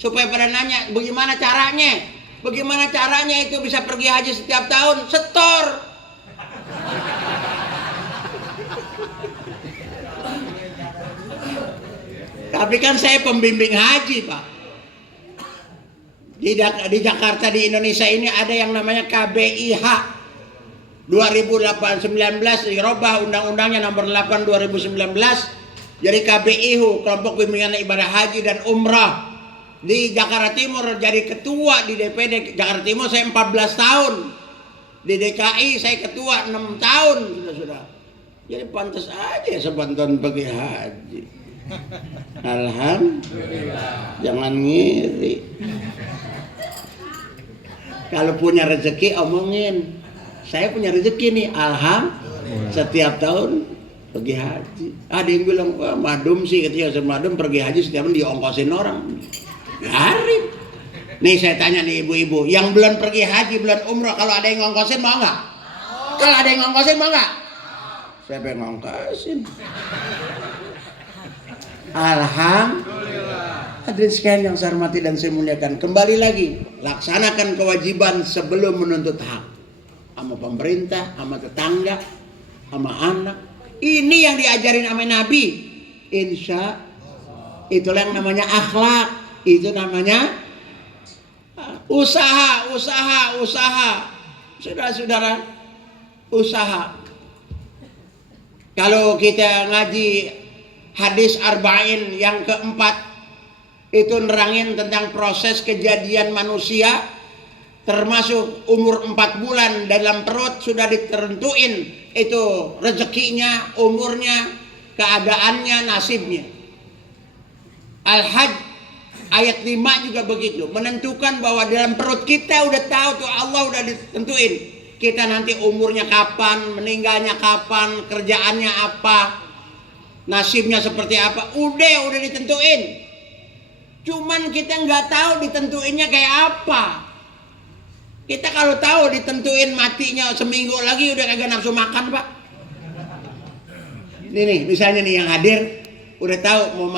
supaya pada nanya bagaimana caranya. Bagaimana caranya itu bisa pergi haji setiap tahun? Setor. Tapi kan saya pembimbing haji, Pak. Di Jakarta, di Indonesia ini ada yang namanya KBIH 2019 dirubah undang-undangnya nomor 8 2019 jadi KBIH, kelompok bimbingan ibadah haji dan umrah. Di Jakarta Timur jadi ketua di DPD Jakarta Timur saya 14 tahun. Di DKI saya ketua 6 tahun sudah. Jadi pantas aja sebantuan pergi haji. Alhamdulillah. Jangan ngiri. Kalau punya rezeki omongin. Saya punya rezeki nih, alhamdulillah. Setiap tahun pergi haji. Ada yang bilang, wah madum sih, ketika madum pergi haji setiap tahun diongkosin orang. Garing. Nih saya tanya nih ibu-ibu, yang belum pergi haji, belum umroh, kalau ada yang ngongkosin mau nggak? Kalau ada yang ngongkosin mau nggak? Siapa yang ngongkosin? Alhamdulillah. Hadirin sekalian yang saya hormati dan saya muliakan, kembali lagi laksanakan kewajiban sebelum menuntut hak, sama pemerintah, sama tetangga, sama anak. Ini yang diajarin sama Nabi. Insya itulah yang namanya akhlak. Itu namanya usaha. Saudara-saudara, usaha. Kalau kita ngaji hadis arba'in yang keempat, itu nerangin tentang proses kejadian manusia, termasuk umur 4 bulan dalam perut sudah ditentuin itu rezekinya, umurnya, keadaannya, nasibnya. Al-Hajj ayat 5 juga begitu, menentukan bahwa dalam perut kita udah tahu tuh, Allah udah ditentuin kita nanti umurnya kapan, meninggalnya kapan, kerjaannya apa, nasibnya seperti apa, udah ditentuin. Cuman kita nggak tahu ditentuinnya kayak apa. Kita kalau tahu ditentuin matinya seminggu lagi udah kagak nafsu makan, Pak. Ini nih, misalnya nih yang hadir udah tahu mau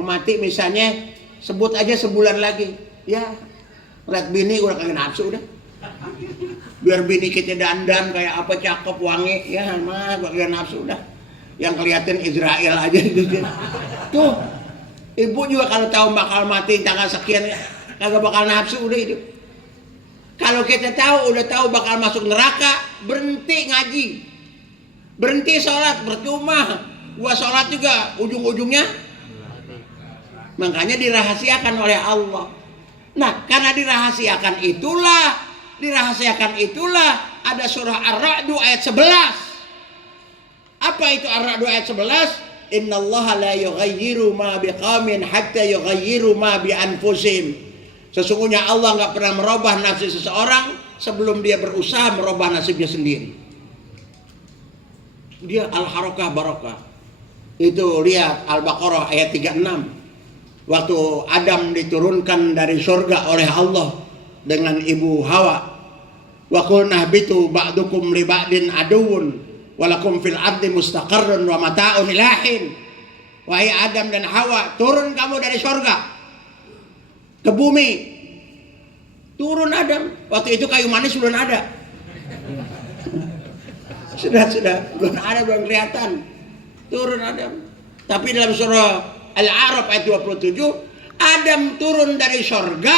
mati misalnya, sebut aja sebulan lagi. Ya, lihat bini udah kagak nafsu udah. Biar bini kita dandan kayak apa cakep wangi, ya mah kagak nafsu udah. Yang kelihatan Israel aja gitu. Tuh, ibu juga kalau tahu bakal mati tanggal sekian kagak bakal nafsu udah hidup. Kalau kita udah tahu bakal masuk neraka, berhenti ngaji, berhenti sholat, percuma. Gua sholat juga ujung-ujungnya, makanya dirahasiakan oleh Allah. Nah, karena dirahasiakan itulah ada surah Ar-Ra'd ayat 11. Apa itu Ar-Ra'd ayat 11? Innallaha la yughayyiru ma biqaumin hatta yughayyiru ma bi anfusihim. Sesungguhnya Allah nggak pernah merubah nasib seseorang sebelum dia berusaha merubah nasibnya sendiri. Dia al-harakah barakah. Itu lihat Al-Baqarah ayat 36. Waktu Adam diturunkan dari surga oleh Allah dengan ibu Hawa. Wa qulna bitu ba'dukum li ba'din aduwwun walakum fil ardi mustaqarrun wa mata'un ilahin. Wahai Adam dan Hawa, turun kamu dari surga ke bumi. Turun Adam. Waktu itu kayu manis belum ada. Sudah belum ada, belum kelihatan. Turun Adam. Tapi dalam surah Al-A'raf ayat 27, Adam turun dari surga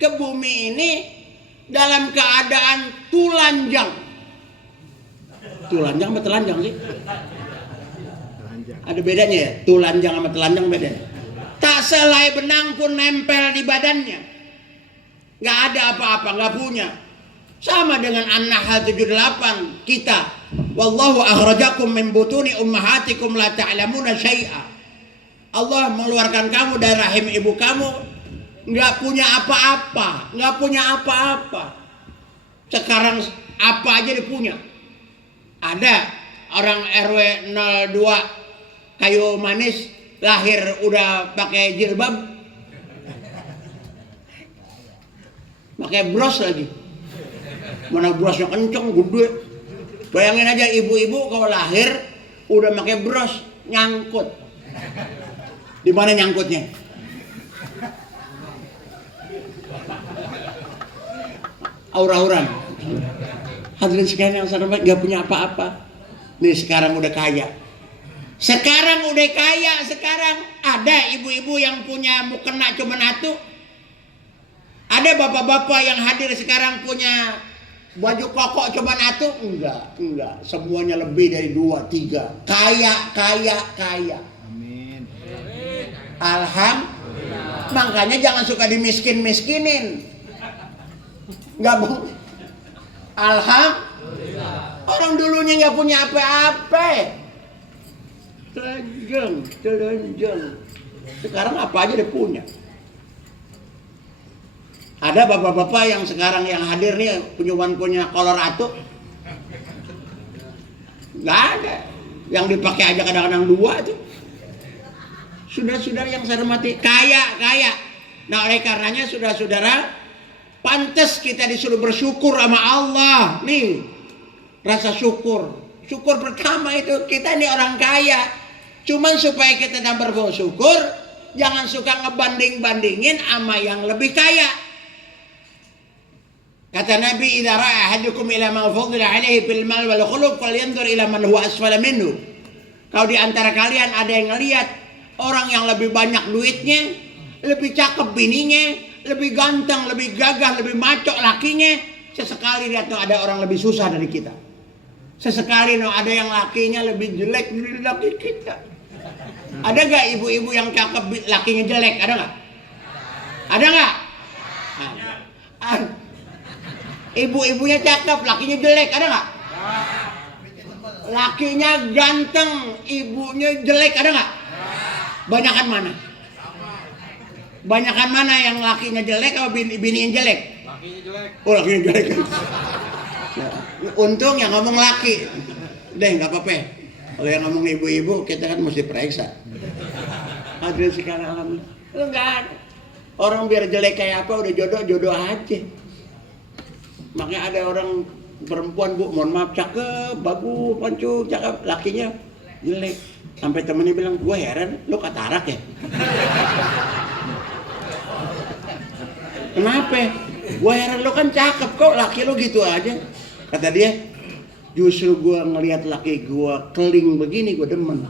ke bumi ini dalam keadaan tulanjang. Tulanjang sama telanjang sih? Ada bedanya ya? Tulanjang sama telanjang beda. Tak selai benang pun nempel di badannya. Gak ada apa-apa, gak punya. Sama dengan An-Nahl 78 kita. Wallahu akhrajakum min butuni ummahatikum la ta'lamuna syai'a. Allah mengeluarkan kamu dari rahim ibu kamu, gak punya apa-apa. Sekarang apa aja dia punya. Ada orang RW 02 Kayu Manis lahir udah pakai jilbab, pakai bros lagi. Mana brosnya kenceng gede. Bayangin aja ibu-ibu kalau lahir udah pakai bros, nyangkut. Di mana nyangkutnya? Aura-auran. Hadirin sekalian yang saya hormati, nggak punya apa-apa. Nih sekarang udah kaya. Sekarang ada ibu-ibu yang punya mukena cuma satu. Ada bapak-bapak yang hadir sekarang punya baju koko cuma satu. Enggak. Semuanya lebih dari 2, 3. Kaya. Amin. Alhamdulillah. Makanya jangan suka dimiskin-miskinin. Enggak boleh. Alhamdulillah. Orang dulunya nggak punya apa-apa. Telenjang. Sekarang apa aja dia punya. Ada bapak-bapak yang sekarang yang hadir nih punya Colorado. Nggak ada. Yang dipakai aja kadang-kadang 2 tuh. Saudara-saudara yang saya hormati, kaya. Nah oleh karenanya saudara-saudara, pantas kita disuruh bersyukur sama Allah. Nih, rasa syukur. Syukur pertama itu kita ini orang kaya. Cuman supaya kita tambah bersyukur, jangan suka ngebanding-bandingin sama yang lebih kaya. Kata Nabi, "Idza ra'a ahadukum ila ma fadila 'alaihi fil mal wal khuluq falyanzur ila man huwa asfala minhu." Kalau di antara kalian ada yang ngelihat orang yang lebih banyak duitnya, lebih cakep bininya, lebih ganteng, lebih gagah, lebih maco lakinya, sesekali lihat tuh ada orang lebih susah dari kita. Sesekali ada yang lakinya lebih jelek dari laki kita. Ada gak ibu-ibu yang cakep lakinya jelek? Ada gak? Ada gak? Ibu-ibunya cakep lakinya jelek, ada gak? Lakinya ganteng, ibunya jelek, ada gak? Banyakan mana? Banyakan mana yang lakinya jelek atau bini yang jelek? Lakinya jelek. Oh lakinya jelek. Ya, untung yang ngomong laki. Deh nggak apa-apa. Kalau yang ngomong ibu-ibu kita kan mesti periksa. Hadirin sekalian alhamdulillah. Enggak ada. Orang biar jelek kayak apa udah jodoh aja. Makanya ada orang perempuan bu, mohon maaf cakep, bagus, pancuk, cakep, lakinya jelek. Sampai temennya bilang, gue heran, lu katarak ya? Kenapa? Gue heran, lu kan cakep kok, laki lu gitu aja. Kata dia, justru gue ngelihat laki gue keling begini, gue demen.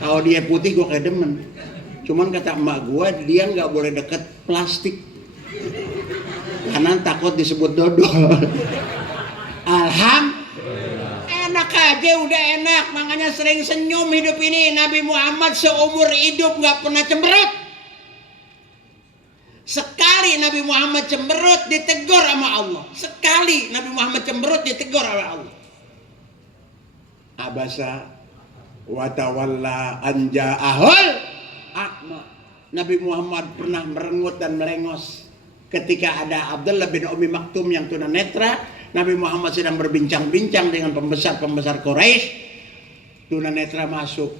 Kalau dia putih, gue kayak demen. Cuman kata emak gue, dia nggak boleh deket plastik. Karena takut disebut dodol. Alhamdulillah. Enak aja, udah enak. Makanya sering senyum hidup ini. Nabi Muhammad seumur hidup nggak pernah cemberut. Sekali Nabi Muhammad cemberut ditegur sama Allah. Sekali Nabi Muhammad cemberut ditegur sama Allah. Abasa wa tawalla an ja'ahul a'ma. Nabi Muhammad pernah merengut dan melengos ketika ada Abdullah bin Ummi Maktum yang tunanetra. Nabi Muhammad sedang berbincang-bincang dengan pembesar-pembesar Quraisy. Tunanetra masuk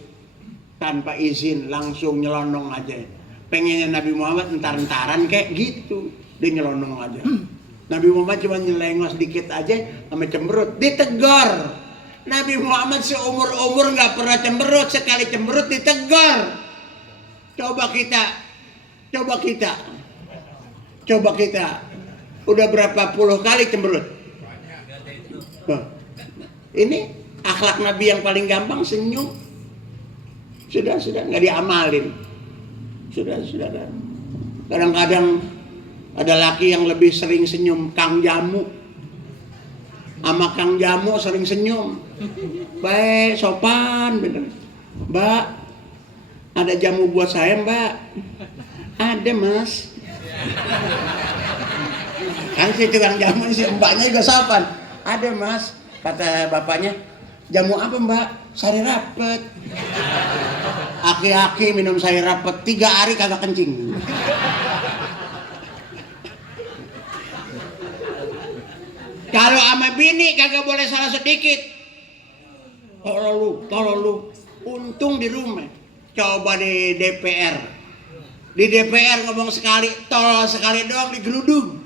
tanpa izin, langsung nyelonong aja. Pengennya Nabi Muhammad entar-entaran kayak gitu, dia nyelonong aja. Nabi Muhammad cuma nyelengos dikit aja sama cemberut, ditegur. Nabi Muhammad seumur-umur nggak pernah cemberut, sekali cemberut ditegur. Coba kita, udah berapa puluh kali cemberut? Ini akhlak Nabi yang paling gampang senyum. Sudah nggak diamalin. Sudah. Kadang-kadang ada laki yang lebih sering senyum, Kang Jamu. Sama Kang Jamu sering senyum. Baik, sopan bener. Mbak, ada jamu buat saya, Mbak? Ada, Mas. Kan si tukang jamu si mbaknya juga sopan. Ada, Mas. Kata bapaknya, jamu apa, Mbak? Sari rapet. Aki-aki minum sari rapet 3 hari kagak kencing. Kalau sama bini kagak boleh salah sedikit. tolol lu. Untung di rumah. Coba di DPR. Di DPR ngomong sekali, tolol sekali doang digerudung.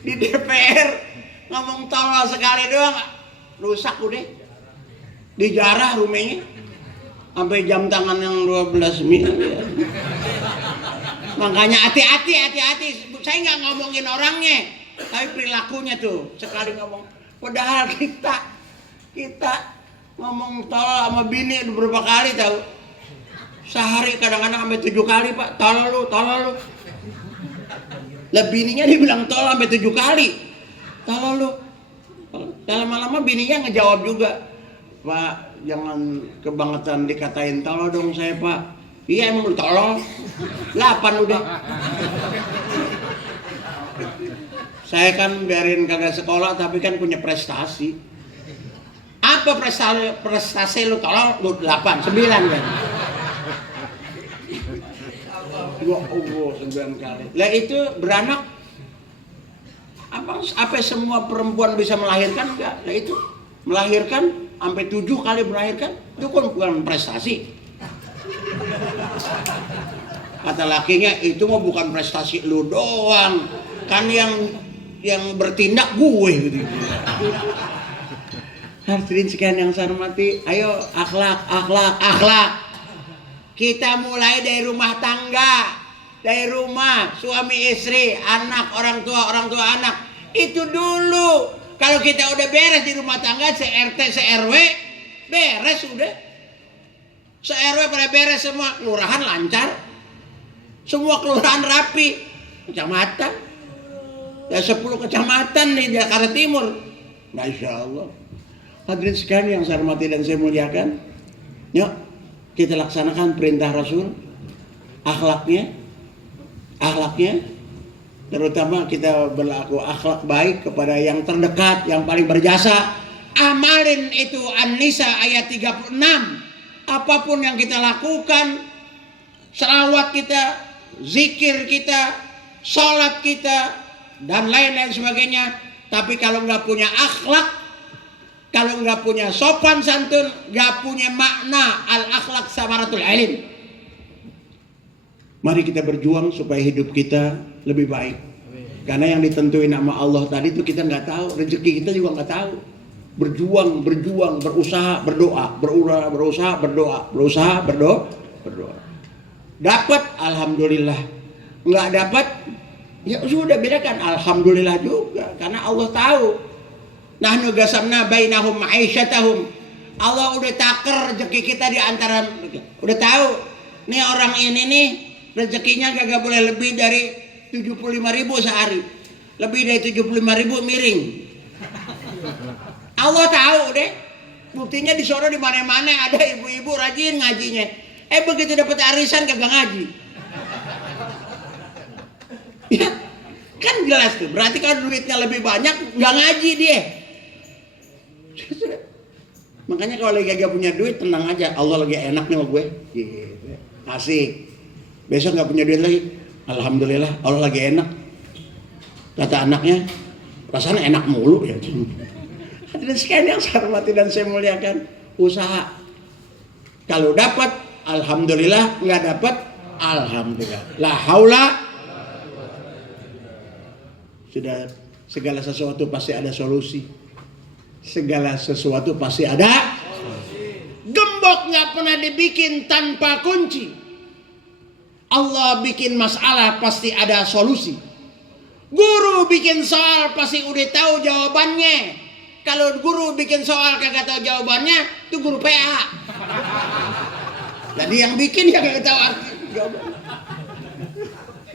Di DPR ngomong tolol sekali doang, rusak udah. Dijarah rumahnya. Sampai jam tangan yang 12 menit. Makanya hati-hati. Saya nggak ngomongin orangnya, tapi perilakunya tuh. Sekali ngomong. Padahal kita ngomong tolol sama bini beberapa kali tahu. Sehari kadang-kadang sampai 7 kali, Pak. Tolol lu. Lah bininya dibilang tolol sampai 7 kali. Tolol lu. Lama-lama bininya ngejawab juga. Pak, jangan kebangetan dikatain tolol dong saya, Pak. Iya emang lu tolol. 8 udah. Saya kan biarin kagak sekolah tapi kan punya prestasi. Apa prestasi lu tolol? Lu 8, 9 kan. Ya Allah, 9 kali. Lah itu beranak. Apa semua perempuan bisa melahirkan? Enggak. Lah itu melahirkan sampai 7 kali melahirkan. Itu kan bukan prestasi. Kata lakinya, itu mah bukan prestasi lu doang. Kan yang bertindak gue gitu. Hadirin sekalian yang saya hormati, ayo akhlak. Kita mulai dari rumah tangga, dari rumah suami istri, anak, orang tua anak. Itu dulu. Kalau kita udah beres di rumah tangga, se-RT, se-RW, beres udah. Se-RW pada beres semua, kelurahan lancar. Semua kelurahan rapi. Kecamatan. Ya 10 kecamatan di Jakarta Timur. Masya Allah. Hadirin sekalian yang saya hormati dan saya muliakan. Yuk, kita laksanakan perintah Rasul. Akhlaknya. Terutama kita berlaku akhlak baik kepada yang terdekat, yang paling berjasa. Amalin itu An-Nisa ayat 36. Apapun yang kita lakukan, selawat kita, zikir kita, sholat kita, dan lain-lain sebagainya. Tapi kalau nggak punya akhlak, kalau nggak punya sopan santun, nggak punya makna al-akhlak samaratul ilm. Mari kita berjuang supaya hidup kita lebih baik. Karena yang ditentuin sama Allah tadi itu kita nggak tahu, rezeki kita juga nggak tahu. Berjuang, berusaha, berdoa, berusaha, berdoa. Dapat, alhamdulillah. Nggak dapat, ya sudah bedakan, alhamdulillah juga. Karena Allah tahu. Nahnu gasamna bainahum ma'isyatahum. Allah udah taker rezeki kita di antara, udah tahu. Nih orang ini nih rezekinya kagak boleh lebih dari 75.000 sehari. Lebih dari 75.000 miring. Allah tahu deh. Buktinya di sono di mana-mana ada ibu-ibu rajin ngajinya. Begitu dapat arisan kagak ngaji. Ya, kan jelas tuh. Berarti kalau duitnya lebih banyak nggak ngaji dia. Makanya kalau lagi gak punya duit tenang aja, Allah lagi enak nih sama gue gitu. Asik. Besok gak punya duit lagi, alhamdulillah Allah lagi enak. Kata anaknya, rasanya enak mulu ya. Hadirin sekalian yang saya hormati dan saya muliakan, usaha. Kalau dapat alhamdulillah, nggak dapat alhamdulillah. La haula. Sudah, segala sesuatu pasti ada solusi. Segala sesuatu pasti ada. Gembok nggak pernah dibikin tanpa kunci. Allah bikin masalah pasti ada solusi. Guru bikin soal pasti udah tahu jawabannya. Kalau guru bikin soal kagak tahu jawabannya, itu guru PA. Jadi yang bikin ya kagak tahu arti jawabannya.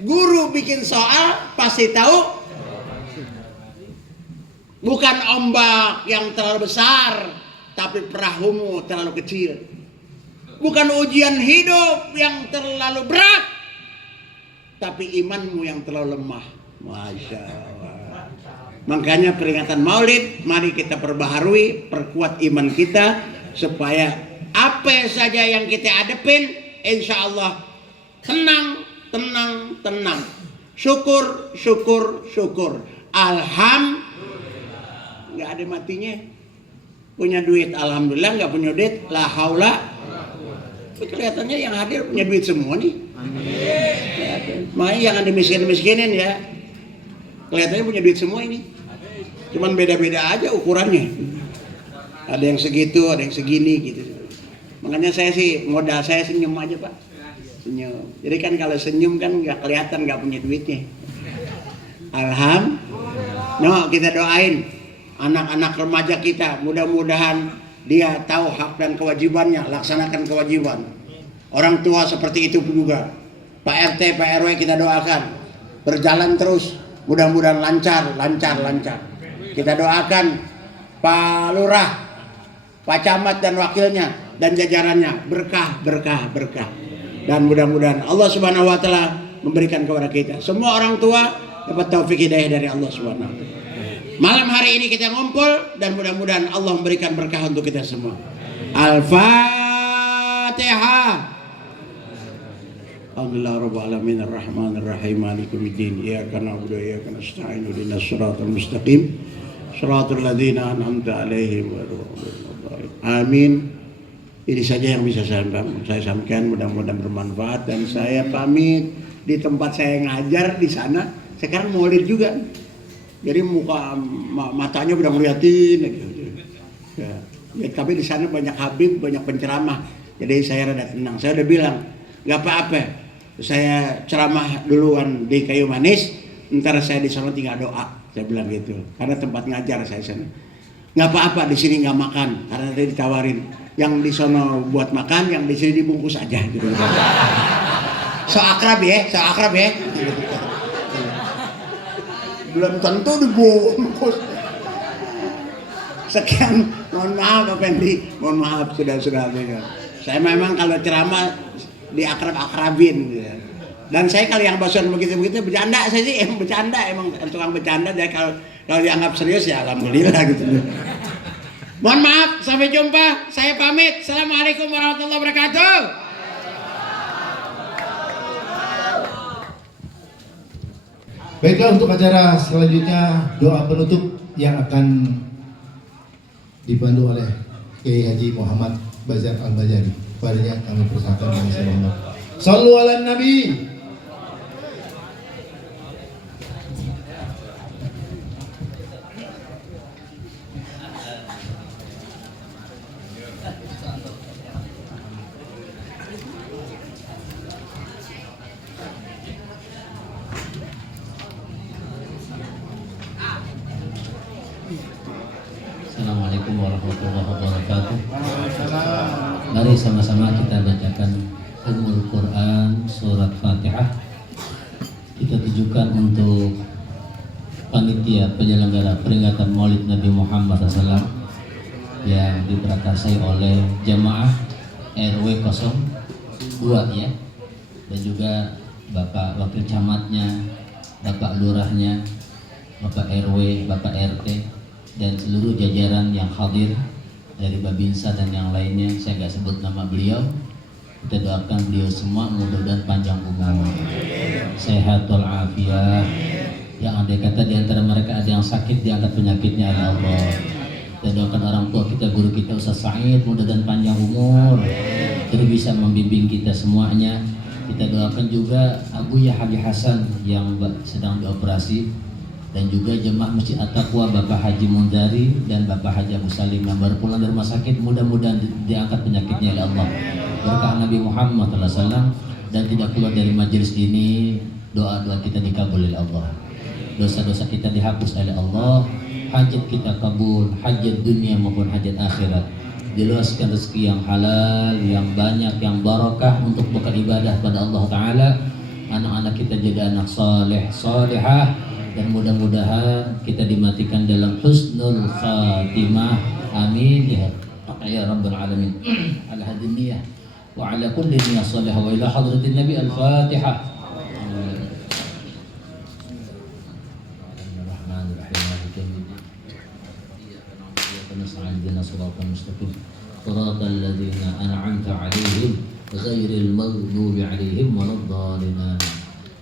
Guru bikin soal pasti tahu. Bukan ombak yang terlalu besar, tapi perahumu terlalu kecil. Bukan ujian hidup yang terlalu berat, tapi imanmu yang terlalu lemah. Masya Allah. Makanya peringatan Maulid, mari kita perbaharui, perkuat iman kita, supaya apa saja yang kita hadapin, insya Allah tenang. Syukur. Alhamdulillah. Nggak ada matinya. punya duit alhamdulillah, nggak punya duit la haula. Kelihatannya yang hadir punya duit semua nih. Makanya jangan dimiskin-miskinin ya. Kelihatannya punya duit semua ini. Cuman beda-beda aja ukurannya. Ada yang segitu, ada yang segini gitu. Makanya saya sih modal saya senyum aja Pak. Senyum. Jadi kan kalau senyum kan nggak kelihatan nggak punya duitnya. Alhamdulillah. No, kita doain anak-anak remaja kita, mudah-mudahan dia tahu hak dan kewajibannya, laksanakan kewajiban. Orang tua seperti itu juga. Pak RT, Pak RW kita doakan berjalan terus, mudah-mudahan lancar. Kita doakan Pak Lurah, Pak Camat dan wakilnya dan jajarannya berkah. Dan mudah-mudahan Allah Subhanahu wa taala memberikan kepada kita semua orang tua dapat taufik hidayah dari Allah Subhanahu wa taala. Malam hari ini kita ngumpul dan mudah-mudahan Allah memberikan berkah untuk kita semua. Al-Fatihah. Alhamdulillah rabbil alamin arrahmanir rahim maliki yaumiddin iyyaka na'budu wa iyyaka nasta'in ihdinas siratal mustaqim siratal ladzina an'amta 'alaihim ghairil maghdubi 'alaihim. Amin. Ini saja yang bisa saya sampaikan, mudah-mudahan bermanfaat dan saya pamit. Di tempat saya ngajar di sana sekarang maulid juga. Jadi matanya udah ngeliatin ya. Tapi di sana banyak habib, banyak penceramah. Jadi saya rada tenang. Saya udah bilang, nggak apa-apa. Saya ceramah duluan di Kayu Manis, ntar saya di sana tinggal doa. Saya bilang gitu. Karena tempat ngajar saya sana. Nggak apa-apa di sini nggak makan, karena tadi ditawarin. Yang di sana buat makan, yang di sini dibungkus aja. Gitu. So akrab ya. Belum tentu dibungkus. Sekian, mohon maaf Pak Pendi, mohon maaf sudah. Saya memang kalau ceramah diakrab-akrabin gitu ya. Dan saya kalau yang bosan begitu bercanda, saya sih emang bercanda, emang tukang bercanda. Jadi kalau dianggap serius ya alhamdulillah gitu. Mohon maaf, sampai jumpa. Saya pamit. Assalamualaikum warahmatullahi wabarakatuh. Baiklah, untuk acara selanjutnya doa penutup yang akan dipandu oleh Kiai Haji Muhammad Bazar Al-Bajari. Padanya kami persilakan dengan Muhammad. Shallu ala Nabi. Assalamualaikum warahmatullahi wabarakatuh. Mari sama-sama kita bacakan Ummul Quran surat Fatihah. Kita tujukan untuk panitia penyelenggara peringatan Maulid Nabi Muhammad SAW yang diprakarsai oleh jamaah RW 02 ya, dan juga Bapak Wakil Camatnya, Bapak Lurahnya, Bapak RW, Bapak RT, dan seluruh jajaran yang hadir dari Babinsa dan yang lainnya. Saya nggak sebut nama beliau. Kita doakan beliau semua mudah-mudahan panjang umur, sehat walafiat. Yang andai kata di antara mereka ada yang sakit, diangkat penyakitnya oleh Allah. Kita doakan orang tua kita, guru kita Ustaz Said, mudah-mudahan panjang umur, jadi bisa membimbing kita semuanya. Kita doakan juga Abu Haji Hasan yang sedang dioperasi, dan juga jemaah Masjid At-Taqwa Bapak Haji Mundari dan Bapak Haji Abu Salim yang baru pulang dari rumah sakit, mudah-mudahan diangkat penyakitnya oleh Allah berkah Nabi Muhammad SAW, dan tidak keluar dari majelis ini doa-doa kita dikabul oleh Allah, dosa-dosa kita dihapus oleh Allah, hajat kita kabul, hajat dunia maupun hajat akhirat. Diluaskan rezeki yang halal, yang banyak, yang barakah untuk bekal ibadah pada Allah Ta'ala. Anak-anak kita jadi anak saleh, salihah, dan mudah-mudahan kita dimatikan dalam husnul khatimah. Amin ya rabbal alamin. Ala hadin niyah wa ala kulli niyah salihah wa ila hadratin nabi. Al-Fatihah. صراط المستقيم صراط الذين أنعمت عليهم غير المغضوب عليهم ولا الضالين.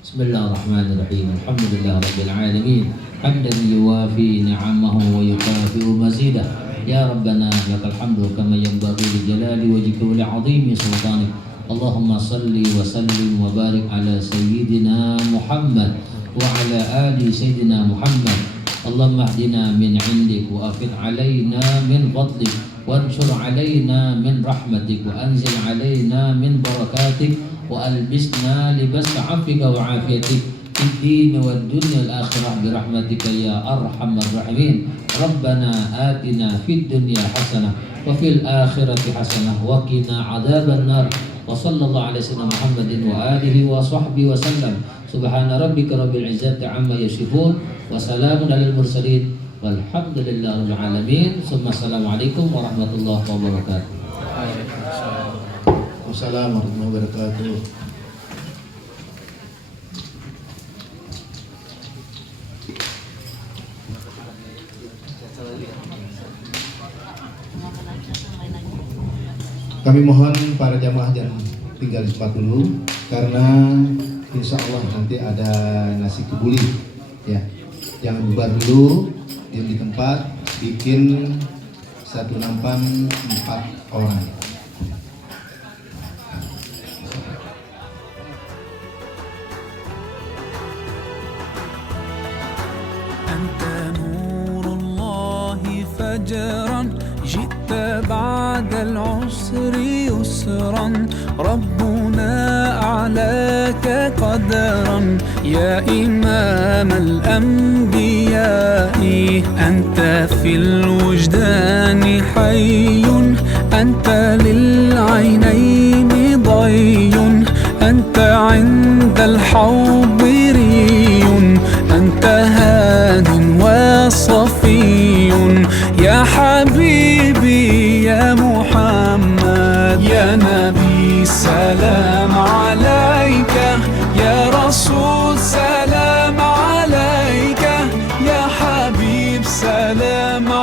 بسم الله الرحمن الرحيم. الحمد لله رب العالمين حمدا يوافي نعمه ويكافئ مزيده. Ya Rabbana lakal hamdu kama yanbaghi li jalali wajhika wa li 'azimi sultanik. Allahumma salli wa sallim wa barik ala sayyidina Muhammad wa ala ali sayyidina Muhammad. Allahumma hdina min 'indik wa afid 'alaina min fadlik وانشر علينا من رحمتك وأنزل علينا من بركاتك وألبسنا لباس عفوك وعافيتك في الدين والدنيا والآخرة برحمتك يا أرحم الراحمين. ربنا آتنا في الدنيا حسنة وفي الآخرة حسنة وقنا عذاب النار. وصلى الله على سيدنا محمد وآله وصحبه وسلم. سبحان ربك رب العزة عما يصفون وسلام على المرسلين walhamdulillah rabbil alamin. Assalamualaikum warahmatullahi wabarakatuh. Wassalamualaikum warahmatullahi wabarakatuh. Kami mohon para jamaah jangan tinggal di tempat dulu karena insya Allah nanti ada nasi kebuli ya. Jangan bubar dulu, diam di tempat, bikin satu nampan 4 orang. Anta nurullahi fajran, ji'ta ba'dal usri yusran, Rabbuna a'laka qadran, ya imam al-anbiya'i, anta fil wujdani hayyun, anta lil aynayni dayyun, anta 'inda al-hawdi riyun, anta hadin wa safiyun, ya habibi ya Muhammad, ya Nabi salam alaika, ya Rasul salam alaika, ya Habib salam alaika.